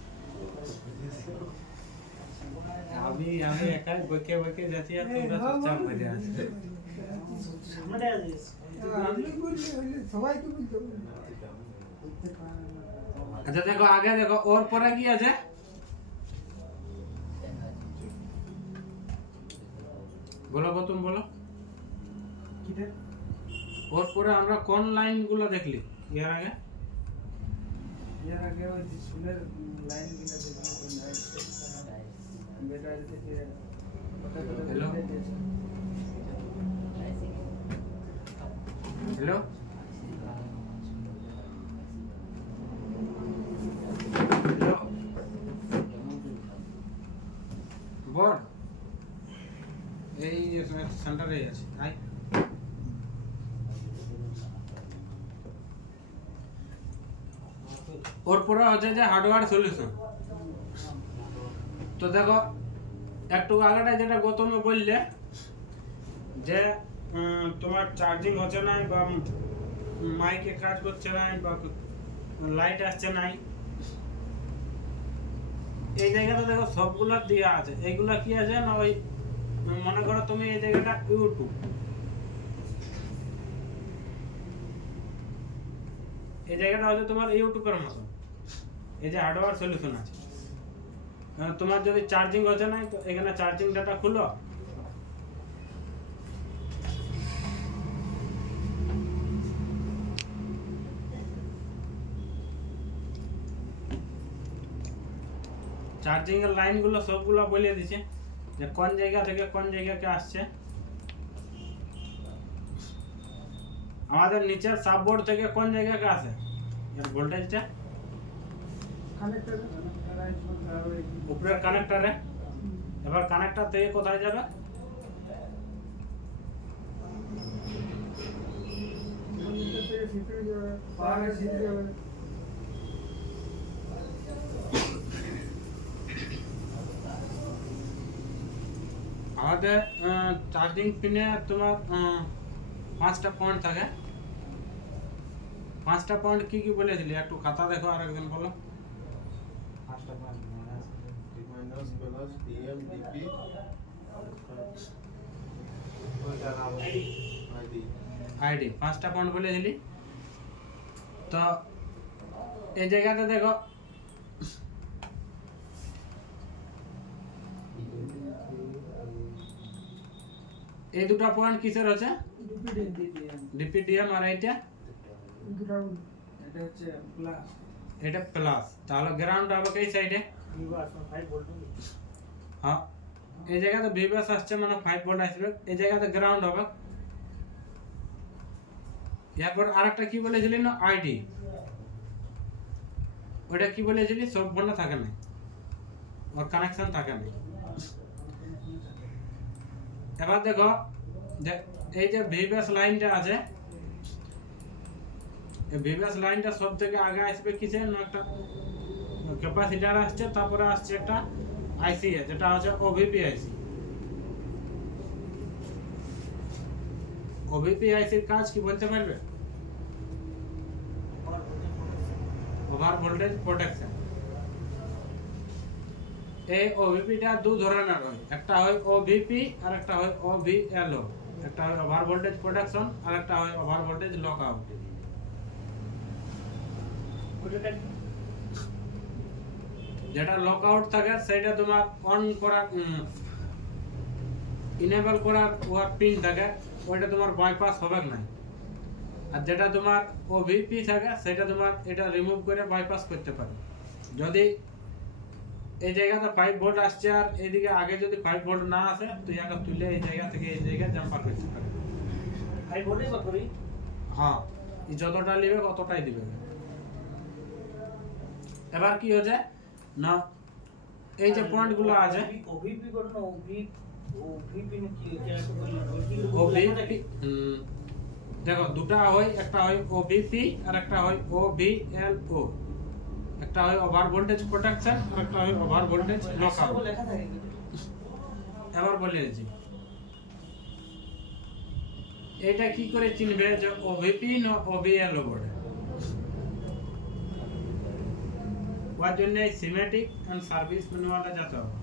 আমি একাই বকে বকে যাচ্ছি আর তোমরা চুপচাপ বসে আছো। সামনে আছে আমি বললে হইলে সবাইকে বলতে হবে। আচ্ছা দেখো আগে দেখো ওর পরে কি আছে? বলো গৌতম বলো। কিটা ওর পরে আমরা কোন লাইনগুলো দেখলি এর আগে? এর আগে ওই যে স্কুলের লাইনগুলো দেখি ব্যাটারি থেকে হ্যালো হ্যালো হ্যালো বল, এই সেন্টারে আছে আই। ওর পরে হচ্ছে যে হার্ডওয়্যার সলিউশন। তো দেখো একটু আগেটা যেটা গৌতমে বললে যে তোমার চার্জিং হচ্ছে না বা মাইকে কাজ করছে না বা লাইট আসছে না, এই জায়গাটা দেখো সবগুলো দেওয়া আছে। এইগুলা কি আছে না ওই মনে করো তুমি এই জায়গাটা ইউটিউব, এই জায়গাটা হচ্ছে তোমার ইউটিউবের মতো। এই যে হার্ডওয়্যার সলিউশন আছে, তোমার যদি চার্জিং হচ্ছে না তো এখানে চার্জিং ডাটা খুলো, চার্জিং এর লাইনগুলো সবগুলো বলে দিছে যে কোন জায়গা থেকে কোন জায়গাকে আসছে। আমাদের নিচের সাববোর্ড থেকে কোন জায়গাকে আসে এর ভোল্টেজটা? কানেক্টর উপরের কানেক্টরে। এবার কানেক্টর থেকে কোথায় যাবে? থেকে সিপিইউ যাবে, পাওয়ার সিপিইউ যাবে। আমাদের চার্জিং পিনে তোমার 5টা পয়েন্ট থাকে। 5টা পয়েন্ট কি কি বলেছিলি একটু খাতা দেখো আর একদিন বলো। পাঁচটা point minus plus DM DP ওইটা না आईडी আইডি 5টা পয়েন্ট বলেছিলি। তো এই জায়গাতে দেখো এই দুটো পয়েন্ট কিসের হচ্ছে? DPM, ডিপিডিএম। আর এইটা গ্রাউন্ড এটা হচ্ছে প্লাস। এটা প্লাস। তাহলে গ্রাউন্ড হবে এই সাইডে। ভিভাস 5 ভোল্ট হ্যাঁ, এই জায়গাতে ভিভাস আসছে মানে 5 ভোল্ট আসবে, এই জায়গাতে গ্রাউন্ড হবে। এরপর আরেকটা কি বলেছিলি না, আইডি, ওটা কি বলেছিলি? সব ফোনে থাকে না, ওর কানেকশন থাকে না। এবার দেখো যে এই যে ভিভাস লাইনটা আছে, এই ভিভাস লাইনটা সব থেকে আগে আসবে কিসে না, একটা ক্যাপাসিটার আসছে, তারপরে আসছে একটা আইসি যেটা হচ্ছে ওভিপি আইসি। ওভিপি আইসির কাজ কি বলতে পারবে? Over voltage protection. এই ওভিপিটা দু ধরনের হয়, একটা হয় ওভিপি আর একটা হয় ওভিএলও। একটা হয় ওভার ভোল্টেজ প্রোটেকশন আর একটা হয় ওভার ভোল্টেজ লকআউট। ওটা যেটা লকআউট থাকে সেটা তোমার অন করার ইনেবল করার ওয়ার পিন থাকে, ওইটা তোমার বাইপাস হবে না। আর যেটা তোমার ওভিপি থাকে সেটা তোমার এটা রিমুভ করে বাইপাস করতে পারে। যদি এই জায়গাতে 5 ভোল্ট আসছে আর এইদিকে আগে যদি 5 ভোল্ট না আসে, তুই আগে তুলে এই জায়গা থেকে এই জায়গায় জাম্পার করতে পারে। 5 ভোল্টে বা করি। হ্যাঁ, এই যতটা নিবে ততটাই দিবে। এবার কি হচ্ছে না, এই যে পয়েন্টগুলো আছে ওভিপি করে না, ওভিপি নে কি একটা বললেন ওভিপি, দেখো দুটা হয়, একটা হয় ওভিপি আর একটা হয় ওভিএলও। একটা হয় ওভার ভোল্টেজ প্রোটেকশন আর একটা হয় ওভার ভোল্টেজ লকআউট। লেখা থাকে কিন্তু এবার বলে দিচ্ছি এটা কি করে চিনবে যে ওভিপি না ওভিএলও বলে। ওর জন্য সিমেটিক এন্ড সার্ভিস ম্যানুয়ালে যেতে হবে।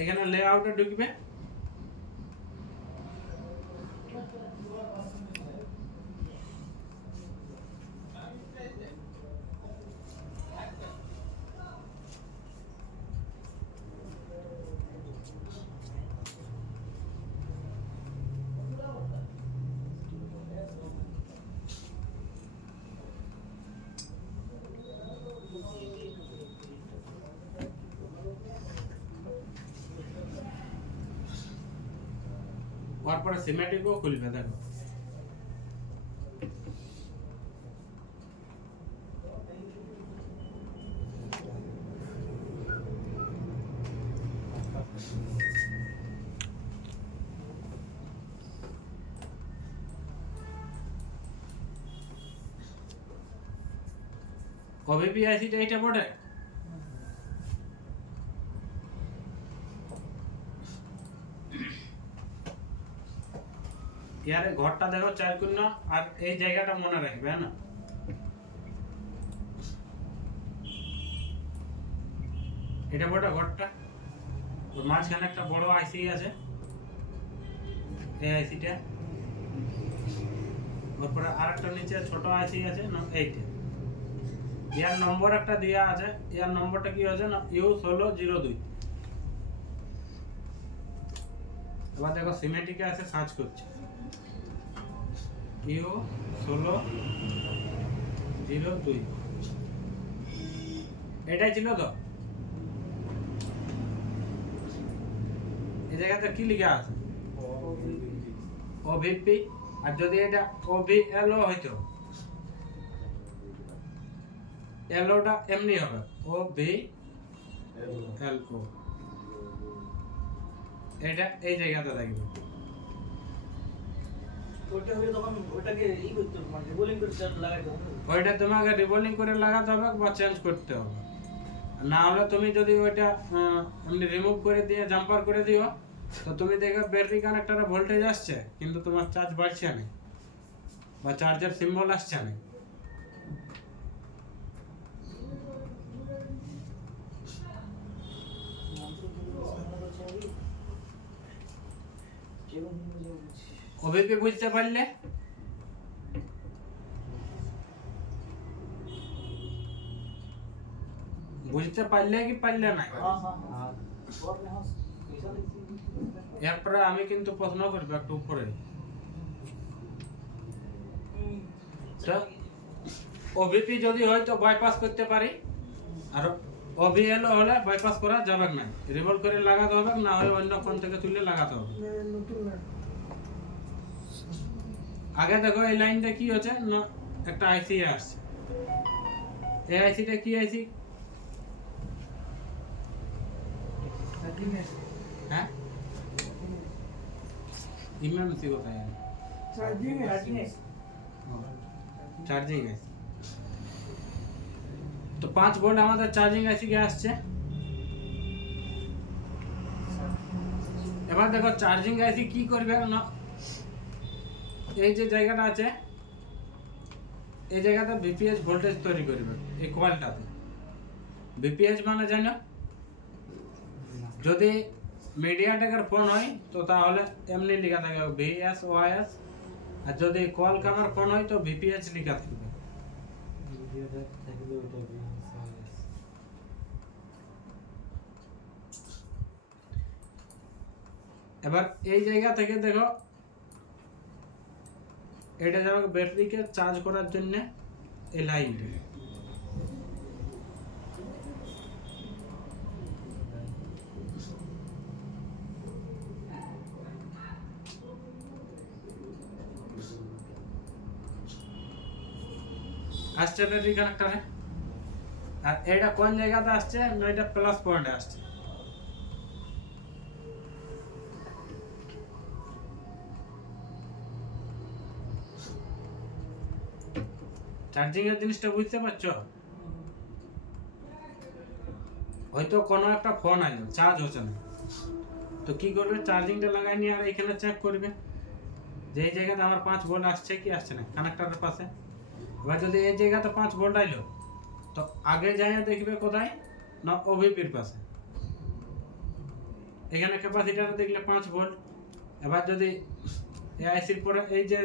এখানে লেআউটে ঢুকবে, তারপরে সিমেটিকও খুলবে। দেখো ওভিপি আইসিটা এইটা বটে। ইয়ারে ঘরটা দেখো 4 কোণ, আর এই জায়গাটা মনে রাখবে না। এটা বড় ঘরটা, ওর মাঝখানে একটা বড় আইসি আছে, এই আইসিটা। তারপরে আরেকটা নিচে ছোট আইসি আছে না, এইটা। ইয়ার নম্বর একটা দেয়া আছে, ইয়ার নম্বরটা কি আছে না U1602। এবার দেখো সিমেটিকে আছে, সার্চ করছে U1602। এটাই ছিল তো। এই জায়গাতে কি লেখা আছে? ওভিপি। আর যদি এটা ওভিএলও হইতো, এলওটা এমনি হবে ওভিএলও। এটা এই জায়গাতে থাকবে। ওটা হলে তখন ওটাকে ই করতে হবে, মানে রিবোলিং করে লাগাইতে হবে। ওইটা তোমাকে রিবোলিং করে লাগাতে হবে বা চেঞ্জ করতে হবে। না হলে তুমি যদি ওইটা এমনি রিমুভ করে দিয়ে জাম্পার করে দিও, তো তুমি দেখবে ব্যাটারি কানেক্টরে ভোল্টেজ আসছে কিন্তু তোমার চার্জ বাড়ছে না বা চার্জের সিম্বল আসছে না। ওভিপি বুঝতে পারলে? বুঝতে পারলে কি পারলে না? হ্যাঁ হ্যাঁ হ্যাঁ। এরপরে আমি কিন্তু প্রশ্ন করবো একটু উপরে ওবিপি যদি হয় তো বাইপাস করতে পারি, আর ওভিএল হলে বাইপাস করা যাবে না, রিভলভ করে লাগাতে হবে, না হয় অন্য কোন থেকে তুলে লাগাতে হবে। নতুন না। আগে দেখো এই লাইনটা কি হচ্ছে না, একটা আইসি আসছে, এই আইসিটা কি আইসি? চার্জিং আছে। হ্যাঁ ইমার্জেন্সি কোথায়? চার্জিং চার্জিং আছে। চার্জিং আইসি। তো 5 ভোল্ট আমাদের চার্জিং আইসি কে আসছে। এবার দেখো চার্জিং আইসি কি করবে না, এই যে জায়গাটা আছে এই জায়গাতে বিপিএস ভোল্টেজ তৈরি করবে এই কয়েলটাতে। বিপিএস মানে জানো, যদি মিডিয়াটেকের ফোন হয় তো তাহলে এমনি লেখা থাকবে ভিএস ওএস, আর যদি কল কামার ফোন হয় তো ভিপিএস লেখা থাকবে। ভিডিওটা থাকলে ওটা এবার এই জায়গা থেকে দেখো এটা যাবে ব্যাটারিকে চার্জ করার জন্য এই লাইনটা। আসছে ব্যাটারি কানেক্টরে, আর এটা কোন জায়গাতে আসছে না, এটা প্লাস পয়েন্টে আসছে। চার্জিং এর জিনিসটা বুঝতে পারছো? হয়তো কোনো একটা ফোন আইলো, চার্জ হচ্ছে না, তো কি করবে, চার্জিংটা লাগাই নিয়ে আর এখানে চেক করবে যে এই জায়গাতে আমার 5 ভোল্ট আসছে কি আসছে না কানেক্টরের পাশে। এবার যদি এই জায়গাতে 5 ভোল্ট আইলো তো আগে যাইয়া দেখবে কোথায় না ওভিপির পাশে, এখানে ক্যাপাসিটার দেখলে 5 ভোল্ট। এবার যদি এই আইসির পরে এই যে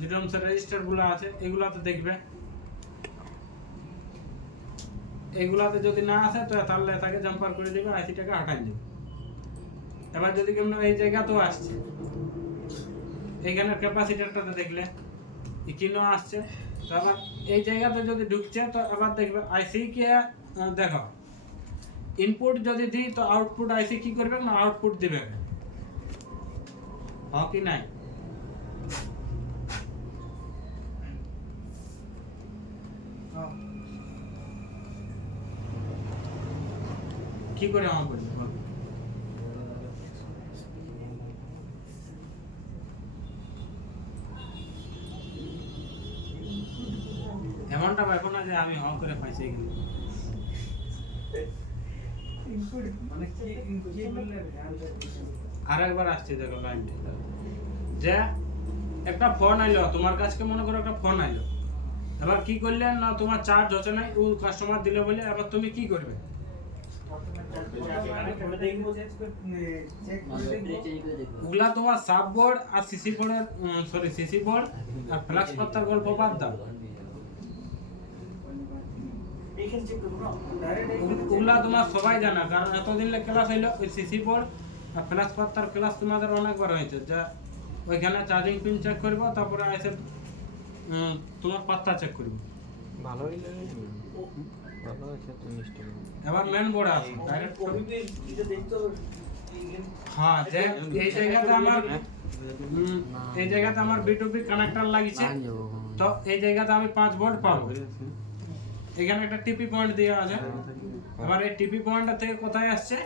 জিরোমসের রেজিস্টার গুলো আছে এগুলাতে দেখবে, এগুলাতে যদি না আসে তো তাহলে তাকে জাম্পার করে দেবে, আইসিটাকে হাঁটাই দেবে। এবার যদি কেমন এই জায়গাতেও আসছে, এইখানের ক্যাপাসিটারটাতে দেখলে ইকিনো আসছে, তো আবার এই জায়গাতে যদি ঢুকছে তো আবার দেখবে আইসি কে দেখো ইনপুট যদি দিই তো আউটপুট আইসি কি করবে না আউটপুট দিবে, হ্যাঁ কি নাই? কি করে আমার বলি এমনটা ব্যাপার না যে আমি হং করে পাইছি এগুলো। ইনপুট মানে কি বললে আর একবার আসছে দেখো লাইনটা, যে একটা ফোন আইলো তোমার কাছে, মনে করো একটা ফোন আইলো, এবার কি করলে না তোমার চার্জ হচ্ছে না, ও কাস্টমার দিলে বলে, এবার তুমি কি করবে? ওগুলা তোমার সাব বোর্ড আর সিসি বোর্ডের সিসি বোর্ড আর ফ্ল্যাক্স পাতার গল্প বাদ দাও, এইখানে চেক করবো না ওগুলা তোমার সবাই জানা, কারণ এতদিন ক্লাস হইলো ওই সিসি বোর্ড আর ফ্ল্যাক্স পাতার ক্লাস তোমাদের অনেকবার হয়েছে, যা ওইখানে চার্জিং পিন চেক করবো, তারপরে এসে তোমার পাত্তা চেক করবো। ভালো হইলে ভালো আছে তো মিষ্টি। এবার মেন বোর্ড আছে ডাইরেক্ট, ওবিপির এটা দেখতে হবে হ্যাঁ যে এই জায়গাতে আমার এই জায়গাতে আমার B2B কানেক্টর লাগিয়েছে, তো এই জায়গাতে আমি 5 ভোল্ট পাবো। এখানে একটা টিপি পয়েন্ট দেওয়া আছে, এবার এই টিপি পয়েন্টটা থেকে কোথায় আসছে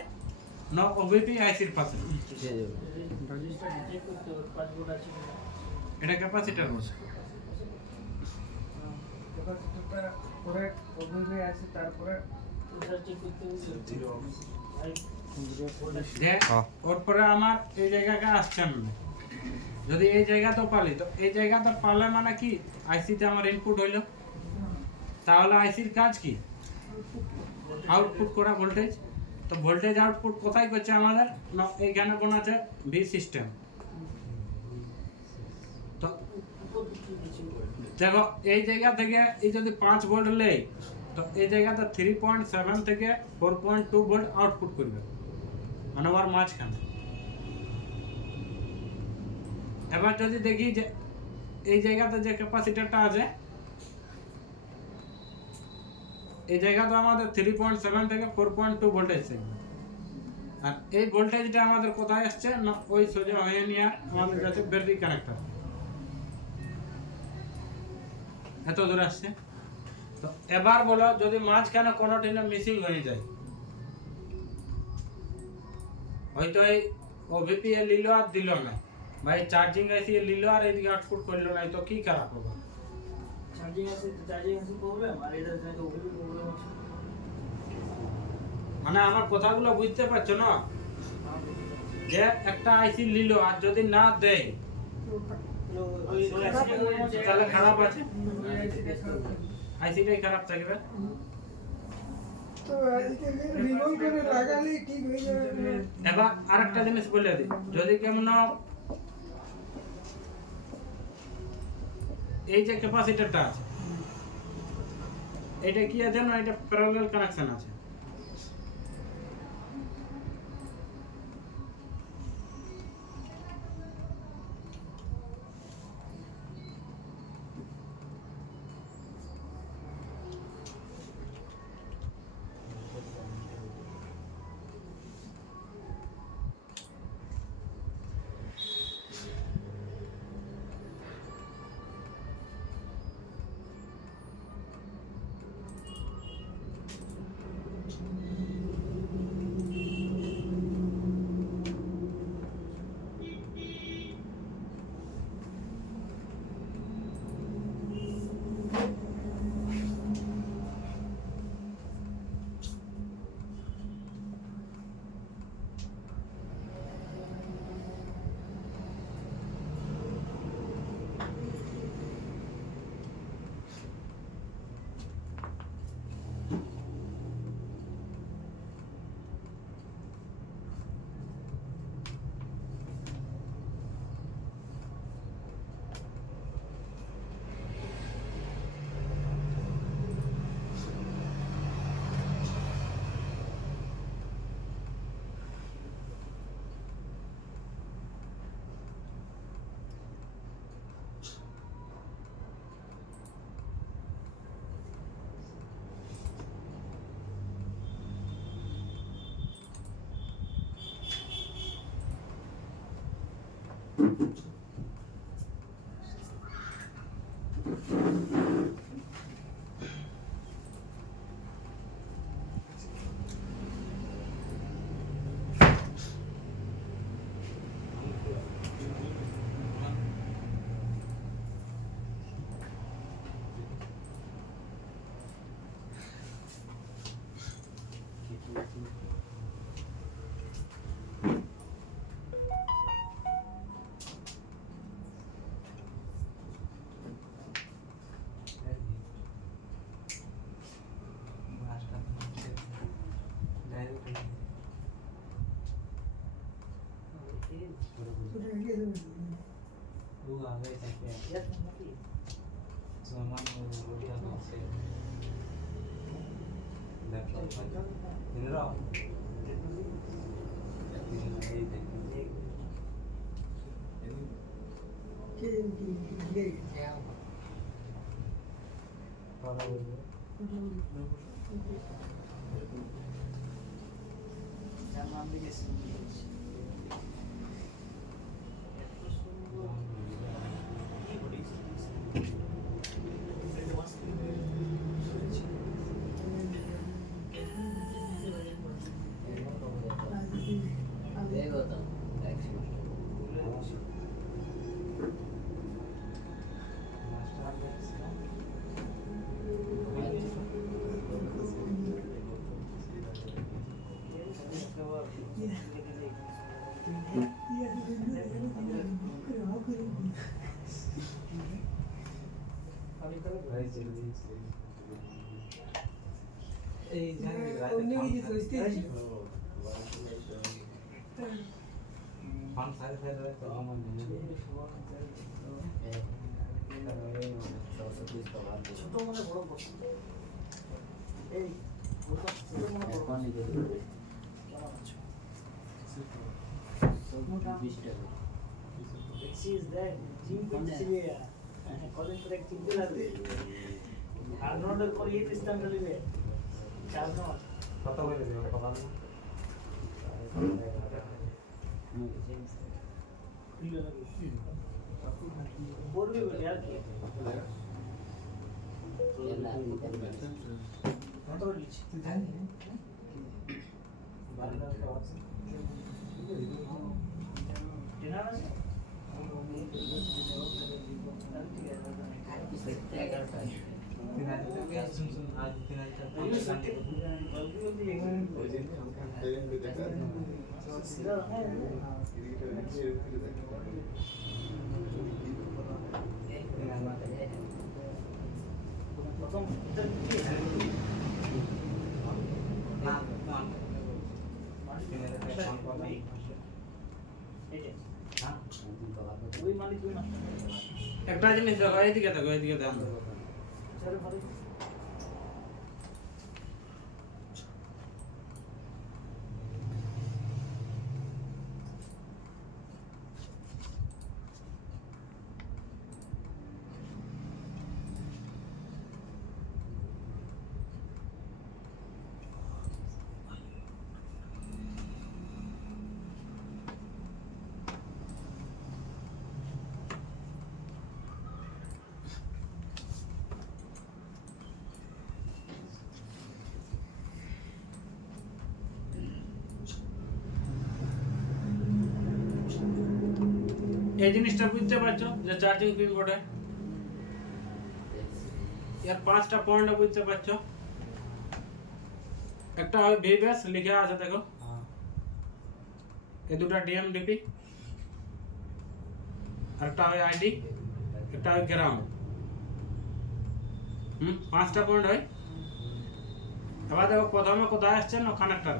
না ওবিপি আইসির পাশে, রেজিস্টার চেক করতে হবে 5 ভোল্ট আছে কিনা। এটা ক্যাপাসিটর বসে। ক্যাপাসিটরটা পরে ওভাবে আছে, তারপরে ওটা চেক করতে হবে যে ওর পরে আমার এই জায়গাটা আসছে না, যদি এই জায়গাতেও পালি তো এই জায়গাতে পারলে মানে কি আইসিতে আমার ইনপুট হইলো, তাহলে আইসির কাজ কি আউটপুট করা ভোল্টেজ। তো ভোল্টেজ আউটপুট কোথায় করছে আমাদের না এইখানে কোন আছে ভি সিস্টেম। তো দেখো এই জায়গা থেকে এই যদি 5 ভোল্ট লেই তো এই জায়গাতে 3.7 থেকে 4.2 ভোল্ট আউটপুট করবে, মানে ওর মাঝখানে। এবার যদি দেখি যে এই জায়গাতে যে ক্যাপাসিটরটা আছে, এই জায়গাতে আমাদের 3.7 থেকে 4.2 ভোল্টেজ থাকবে। আর এই ভোল্টেজটা আমাদের কোথায় আসছে না, ওই সোজা হয়ে নিয়ে আমাদের কাছে ব্যাটারি কানেক্টর এত দূর আসছে। তো এবার বলো যদি মাঝখানে কোনোটি না মিসিং হয়ে যায়, হয়তো এই ওভিপি এ নিল আর দিল না, ভাই চার্জিং আইসি এ নিল আর এদিকে আউটপুট করলো না, তো কি খারাপ হবে? চার্জিং আছে প্রবলেম, আর এটা যেটা ওভিপি প্রবলেম আছে। মানে আমার কথাগুলো বুঝতে পারছো না? যে একটা আইসি নিল আর যদি না দেয় তাহলে খারাপ আছে, আইসিটাই খারাপ থাকবে। তো এটাকে রিমুভ করে লাগালে ঠিক হয়ে যাবে। এবার আরেকটা জিনিস বলে দিই, যদি কেমন এই যে ক্যাপাসিটরটা আছে, এটা কি আছে না, এটা প্যারালাল কানেকশন আছে। ছোট মানে বড় প্রশ্ন। এই ছোট মানে বড়। কেমন আছো? She's that. Gym করছিলি কলেজ থেকে চিনতে লাগবে আর নোটের পরে এই স্ট্যান্ড লিবে 4 নম্বর কত করে দেবে কথা না পড়বি বলে আর কি কত লিখছি ডিনার আছে প্রথম ওই মালিক ওই না একটা জিনিস দেখো এইদিকে দেখো চলো ভালো এই জিনিসটা বুঝতে পারছো যে চার্জিং পিন বোর্ডে এর 5টা পয়েন্ট বুঝতে পারছো একটা হয় ভিব্যাস লেখা আছে দেখো এই দুটো ডিএমডিপি আরেকটা হয় আইডি একটা হয় গ্রাউন্ড 5টা পয়েন্ট হয় এবার দেখো প্রথমে কোথায় আসছে না কানেক্টর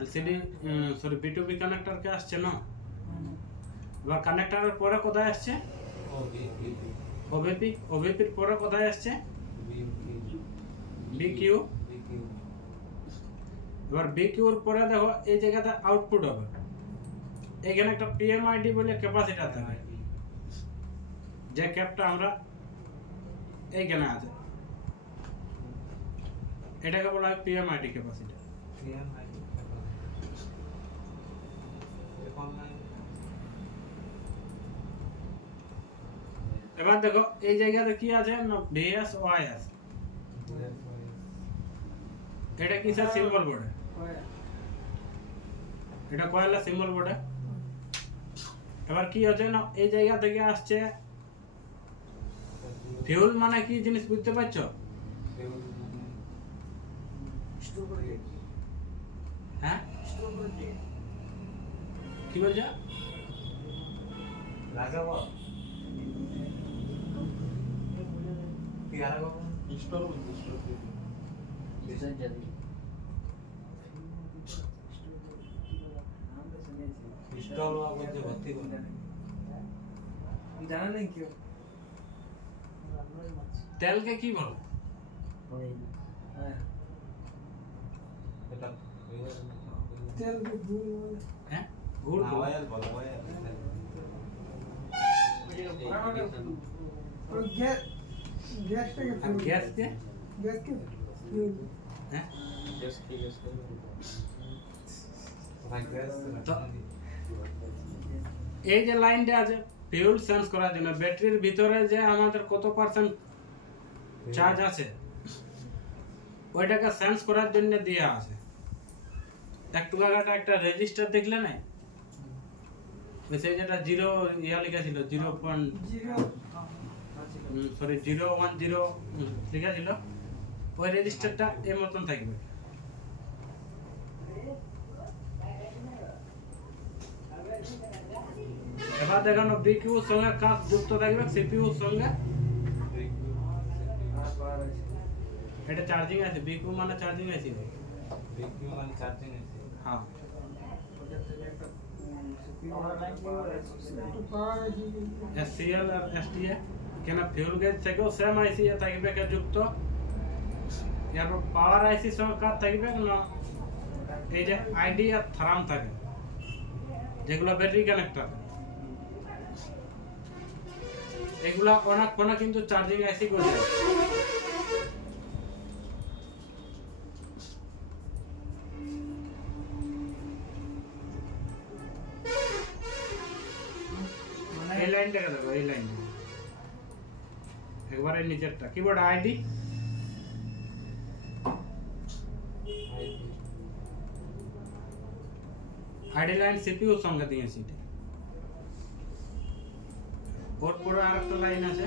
এলসিডি সরি বি2বি কানেক্টর কে আসছে না এবার কানেক্টরের পরে কোথায় আসছে ওভিপির পরে কোথায় আসছে বিকিউ এবার বিকিউর পরে দেখো এই জায়গাতে আউটপুট হবে এখানে একটা পিএমআইডি বলে ক্যাপাসিটর থাকে যে ক্যাপটা আমরা এইখানে আছে এটাকে বলা হয় পিএমআইডি ক্যাপাসিটর এবার দেখো এই জায়গাতে কি আছে না ভিএস ওআইএস এটা কিসের সিম্বল বোর্ডে এটা কয়লা সিম্বল বোর্ডে এবার কি হচ্ছে না এই জায়গা থেকে আসছে ফিউল মানে কি জিনিস বুঝতে পারছো স্টোর করে দে হ্যাঁ স্টোর করে দে কি বলছো লাগাবো কি লাগাবো Install with this. ইনস্টল করতে ভর্তি করে জানা নেই কেউ তেলকে কি বলে হ্যাঁ এটা তেল গুল বলে হ্যাঁ গুড় ওয়াইল বলো ওয়াইল और गैस गैस पे আর গ্যাস কে गैस के फ्यूल হ্যাঁ ভাই গ্যাস এই যে লাইনটা আছে ফিউল সেন্স করার জন্য ব্যাটারির ভিতরে যে আমাদের কত পার্সেন্ট চার্জ আছে ওইটাকে সেন্স করার জন্য দেয়া আছে একটু আগে একটা রেজিস্টার দেখলে না ওই সেই যেটা জিরো ইয়া লেখা ছিল 0. जीरो সরি 010 লেখা ছিল ওই রেজিস্টারটা এর মতন থাকবে এবার দেখানো বিকিউ সঙ্গে কাজ যুক্ত থাকবে সিপিইউ সঙ্গে এটা চার্জিং আছে বিকিউ মানে চার্জিং আছে বিকিউ মানে চার্জিং আছে হ্যাঁ तो पावर जी এসসিএল আর এসটিএ কেন ফিউল গেজ থেকেও সেম আইসি থাকবে কে যুক্ত এরপর পাওয়ার আইসি সঙ্গে কাজ থাকবে না এই যে আইডি আর থারাম থাকে যেগুলো ব্যাটারি কানেক্টর, এগুলা অনেক কোনা কিন্তু চার্জিং আইসি করে দেয়। মানে এই লাইনটাকে দেখো, এই লাইনটা একবারে নিচেরটা keyboard ID ID line CPU সঙ্গে দিয়েছি এটা। ওর পরে আরেকটা লাইন আছে,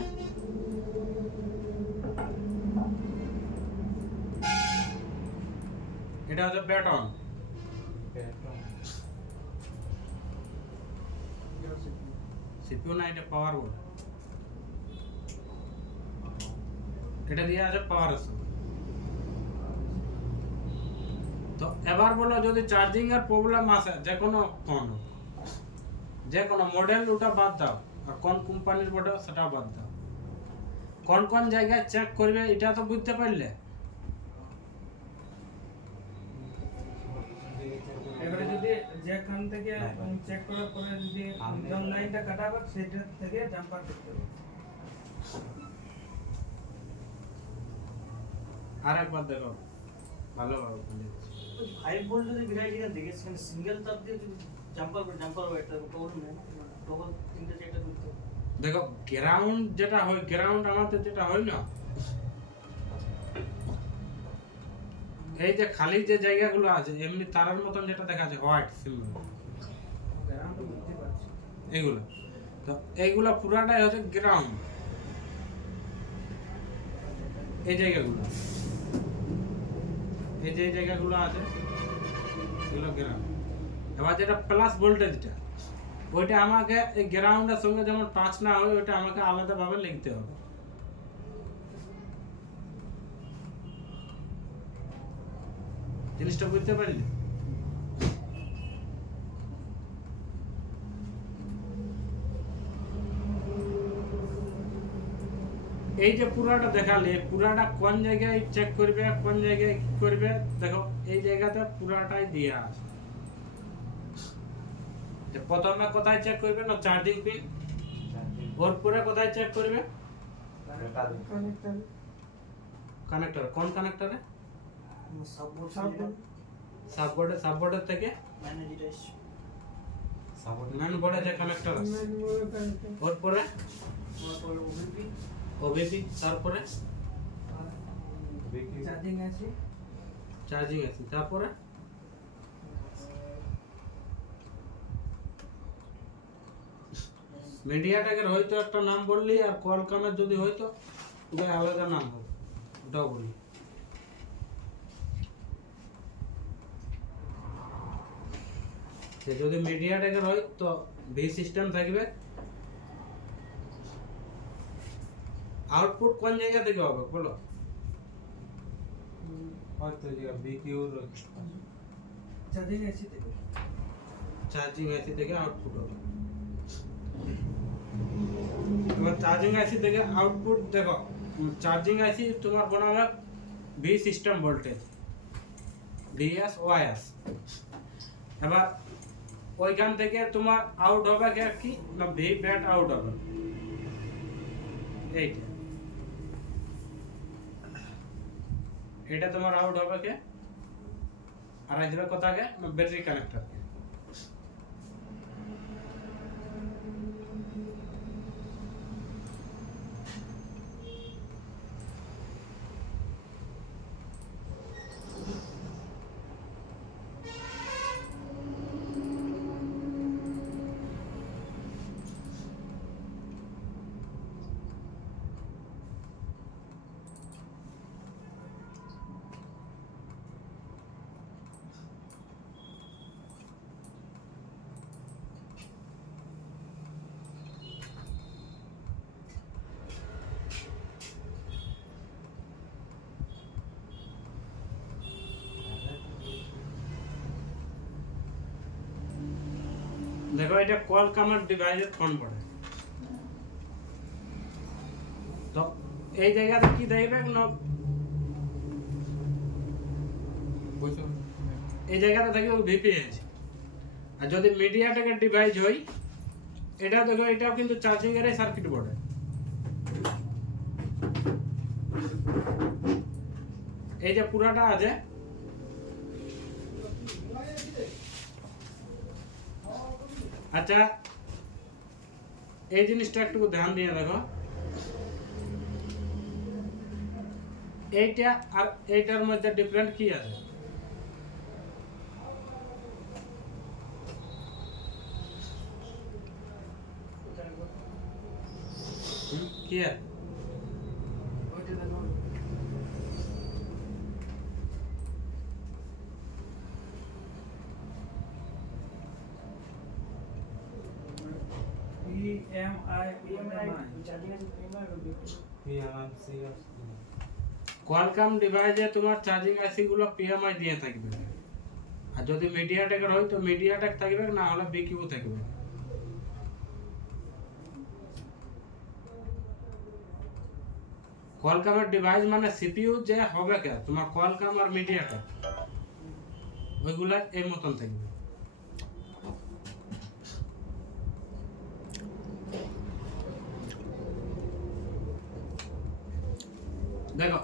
এটা হচ্ছে ব্যাটন। সিপিইউ না, এটা পাওয়ার বোর্ড, এটা দিয়ে আছে পাওয়ার আছে। তো এবার বলো যদি চার্জিং এর প্রবলেম আসে যে কোনো ফোন, যে কোনো মডেল, ওটা বাদ দাও, আর কোন কোম্পানির বটে সেটা বাদ দাও, কোন কোন জায়গায় চেক করবে এটা তো বুঝতে পারলে। এবারে যদি যেখান থেকে চেক করার পরে যদি জন লাইনটা কাটাবে সেটা থেকে জাম্পার করতে হবে। আর একবার দেখো ভালোভাবে বুঝে। 5 ভোল্ট যদি ভ্যারাইটি দেখে সেখানে সিঙ্গেল তার দিয়ে যদি জাম্পার একটা প্রবলেম নেই না, ডবল তিনটে চারটে করতে হবে। দেখো গ্রাউন্ড যেটা হয়, গ্রাউন্ড আমাদের যেটা হয় না, এই যে খালি যে জায়গাগুলো আছে এমনি তারার মতন যেটা দেখা যায় হোয়াইট সিম্বল, গ্রাউন্ড বুঝতে পারছি। এইগুলো তো এইগুলো পুরাটাই হচ্ছে গ্রাউন্ড। এই জায়গাগুলো, এই যে জায়গাগুলো আছে এগুলো গ্রাউন্ড। এবার যেটা প্লাস ভোল্টেজটা, ওইটা আমাকে এই গ্রাউন্ডের সঙ্গে যেমন টাচ না হয়, ওইটা আমাকে আলাদাভাবে লিখতে হবে। জিনিসটা বুঝতে পারলি? এই যে পুরাটা দেখালে, পুরাটা কোন জায়গায় চেক করবে, কোন জায়গায় কি করবে, দেখো এই জায়গাতে পুরাটাই দেয়া আছে। যে প্রথমে কোথায় চেক করবে না, চার্জিং পিন, ওর পরে কোথায় চেক করবে, কানেক্টর কানেক্টর। কোন কানেক্টরে? সাববোর্ড সাববোর্ডের থেকে মানে যেটা এসছে মেন বোর্ডে যে কানেক্টর আছে, কানেক্টর ওর পরে তারপর ওবিপি, ওবিপি, তারপরে চার্জিং আছে, চার্জিং আছে, তারপরে মিডিয়াটেকের হয়তো একটা নাম বললি, আর কোয়ালকমের যদি হয়তো ওটা আলাদা নাম হবে, ওটাও বললি। যদি মিডিয়াটেকের হয় তো ভি সিস্টেম থাকবে। আউটপুট কোন জায়গা থেকে হবে বলো? চার্জিং আছে থেকে। চার্জিং আইসি থেকে আউটপুট হবে। এবার চার্জিং আইসি থেকে আউটপুট দেখো, চার্জিং আইসি তোমার বানাবে ভি সিস্টেম ভোল্টেজ, ডিএস ওয়াইএস। এবার ওইখান থেকে তোমার আউট হবে কি না, ভি ব্যাট আউট হবে, এইটা এটা তোমার আউট হবে কে, আর আসবে কোথাকে না, ব্যাটারি কানেক্টর। দেখো এটা কোয়ালকমের ডিভাইসের ফোন পড়ে, তো এই জায়গাতে কি দেখবে না, এই জায়গাটা থাকবে ভিপিএইচ। আর যদি মিডিয়াটেকের ডিভাইস হয়, এটা দেখো এটাও কিন্তু চার্জিং এর সার্কিট বোর্ডে। এই যে পুরাটা আছে, আচ্ছা এই জিনিসটা একটু ধ্যান দিয়ে দেখো, এইটা আর এইটার মধ্যে ডিফারেন্ট কি আছে? কি আছে? ওইটা দেখো, PMI চার্জিং আছে প্রিমিয়ার কোয়ালকম ডিভাইসে তোমার চার্জিং আইসি গুলো পিএমআই দিয়ে থাকবে, আর যদি মিডিয়াটেকের হয় তো মিডিয়াটেক থাকবে, না হলে বিকিউ থাকবে। কোয়ালকমের ডিভাইস মানে সিপিইউ যে হবে কে তোমার কোয়ালকম আর মিডিয়াটেক ওইগুলা এই মতন থাকবে। দেখো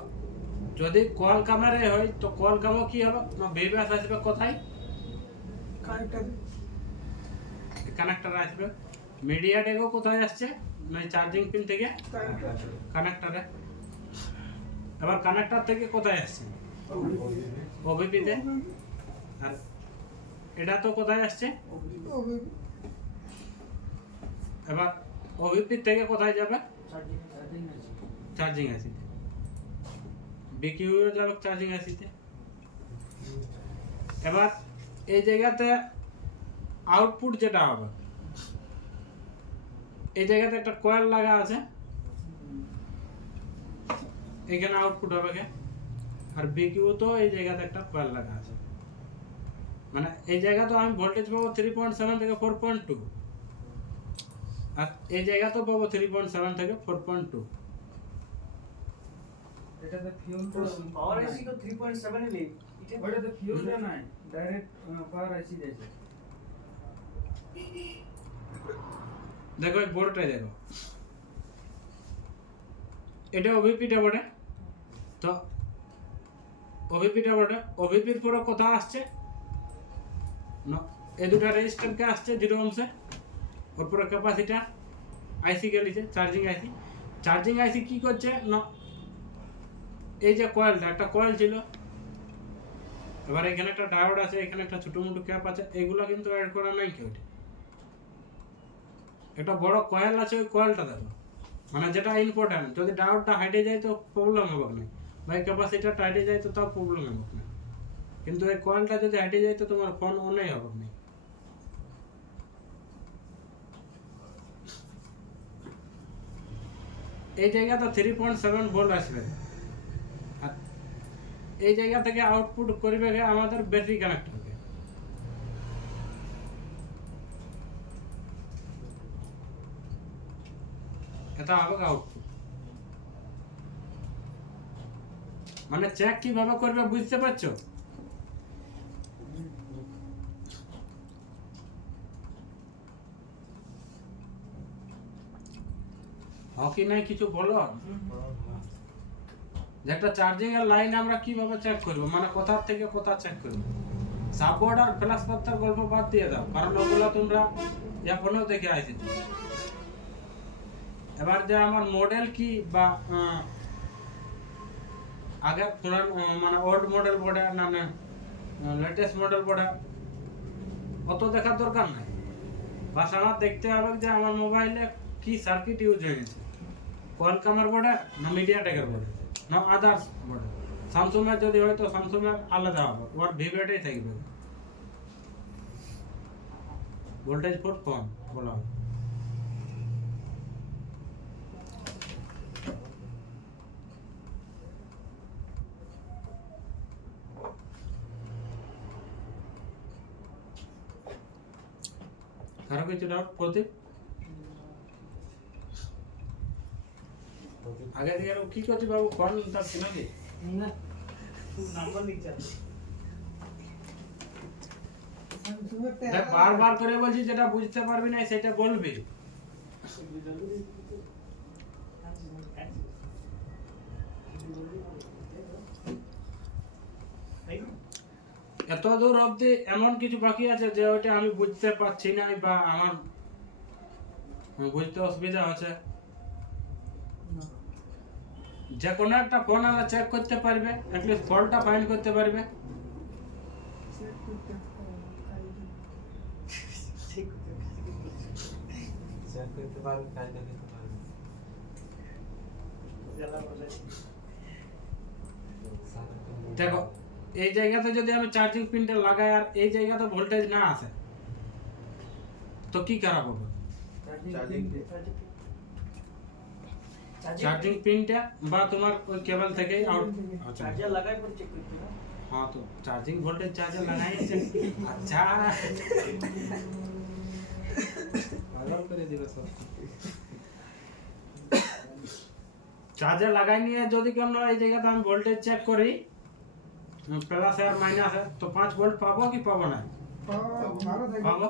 যদি কোয়ালকমের হয় তো কোয়ালকমও কি হবে না ভিভিএস আসবে কোথায়? কানেক্টর কানেক্টর আসবে। মিডিয়াটেকও কোথায় আসছে? মানে চার্জিং পিন থেকে কানেক্টর কানেক্টরে। এবার কানেক্টর থেকে কোথায় আসছে? ওবিপিতে। আর এটা তো কোথায় আসছে? এবার ওবিপি থেকে কোথায় যাবে? চার্জিং আছে। চার্জিং আইসিতে। বিকিউ যাবে চার্জিং আইসিতে। এবার এই জায়গাতে আউটপুট যেটা হবে, এই জায়গাতে একটা কয়েল লাগা আছে, এখানে আউটপুট হবে কে? আর বিকিউ তো এই জায়গাতে একটা কয়েল লাগা আছে, মানে এই জায়গাতে আমি ভোল্টেজ পাবো 3.7 থেকে 4.2, আর এই জায়গাতেও পাবো 3.7 থেকে 4.2। এটাতে ফিউলটা পাওয়ার আইসি তো 3.7 এ নেই। ওটাতে ফিউলটা নাই, ডাইরেক্ট পাওয়ার আইসি যাচ্ছে। দেখো এই বোর্ডটা দেখো, এটা ওভিপিটা বটে। তো ওভিপিটা বটে, ওভিপির পরে কথা আসছে না, এই দুটা রেজিস্ট্যান্টকে আসছে 0 ohms, ওর পরে ক্যাপাসিটার আইসি গেলিছে চার্জিং আইসি। চার্জিং আইসি কি করছে না, এই যে কয়েলটা, একটা কয়েল ছিল, এবার এখানে একটা ডায়োড আছে, এখানে একটা ছোট মোটো ক্যাপ আছে, এগুলো কিন্তু অ্যাড করা নাই কেউ। একটা বড় কয়েল আছে, ওই কয়েলটা দেখো, মানে যেটা ইম্পর্টেন্ট। যদি ডায়োডটা হাইটে যায় তো প্রবলেম হবে না, বা ক্যাপাসিটারটা হাইটে যায় তো তাও প্রবলেম হবে না, কিন্তু এই কয়েলটা যদি হাইটে যায় তো তোমার ফোন অনেই হবে না। এই জায়গাটা 3.7 ভোল্ট আসবে, আর এই জায়গা থেকে আউটপুট করবে আমাদের ব্যাটারি কানেক্টরকে। এটা হবে আউটপুট। মানে চেক কিভাবে করবে বুঝতে পারছো? হকি নাই কিছু বলো, যে একটা চার্জিং এর লাইন আমরা কিভাবে চেক করব, মানে কোথা থেকে কোথা চেক করব? সাববোর্ড আর ফ্ল্যাশ পাত্তার গল্প বাদ দিয়ে দাও, কারণ ওগুলো তোমরা এখনো দেখে আইছি। এবার যে আমার মডেল কি বা আগে পুরান মানে ওল্ড মডেল পড়ে না না লেটেস্ট মডেল পড়ে, অত দেখার দরকার নাই। বাস আমার দেখতে হবে যে আমার মোবাইলে কি সার্কিট ইউজ হয়েছে, কোয়ালকমের বোর্ডে না মিডিয়াটেকের বোর্ডে না আদার্স বোর্ডে। স্যামসুংয়ের যদি হয় তো স্যামসুংয়ের আলাদা হবে, ওর ভিভেটাই থাকবে, ভোল্টেজ পোর্ট কম বলা হয়। কারো কিছু ডাউট? প্রদীপ আগে দিয়ে কি করছি বাবু, ফোন তার নাকি না নাম্বার লিখছে। তুমি একটা দেখ বারবার করে বলছি, যেটা বুঝতে পারবি না সেটা বলবি। এত দূর অবধি এমন কিছু বাকি আছে যে ওইটা আমি বুঝতে পারছি না বা আমার বুঝতে অসুবিধা হচ্ছে। যে কোনো একটা ফোন আমরা চেক করতে পারবে, অ্যাটলিস্ট ফল্টটা ফাইন্ড করতে পারবে। চেক করতে চেক করতে পারবে, কাজটা করতে পারবে। দেখো এই জায়গাতে যদি আমি চার্জিং পিনটা লাগাই আর এই জায়গাতে ভোল্টেজ না আসে তো কি খারাপ হবে? Charging চার্জিং পিনটা বা তোমার ওই কেবল থেকে আউট। আচ্ছা চার্জার লাগাই পর চেক করতে না। हाँ तो चार्जिंग वोल्टेज चार्जर लगाए अच्छा पागल করে দিবে সব। চার্জার লাগাই নিয়ে যদি কেন এই জায়গাতে আমি ভোল্টেজ চেক করি প্লাস আর মাইনাস তো 5 ভোল্ট পাবো কি পাবো না? ভালো থাকে পাবো।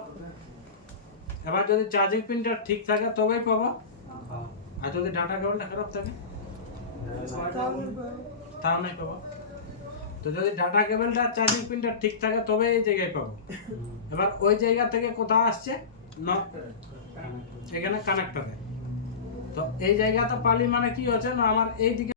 এবার যদি চার্জিং পিনটা ঠিক থাকে তবেই পাবো, আর যদি ডাটা কেবলটা খারাপ থাকে তাও নাই পাবো। তো যদি ডাটা কেবলটা চার্জিং পিনটা ঠিক থাকে তবে এই জায়গায় পাবো। এবার ওই জায়গা থেকে কোথাও আসছে না এখানে কানেক্টরে, তো এই জায়গাতে পালি মানে কি হচ্ছে না আমার এই দিকে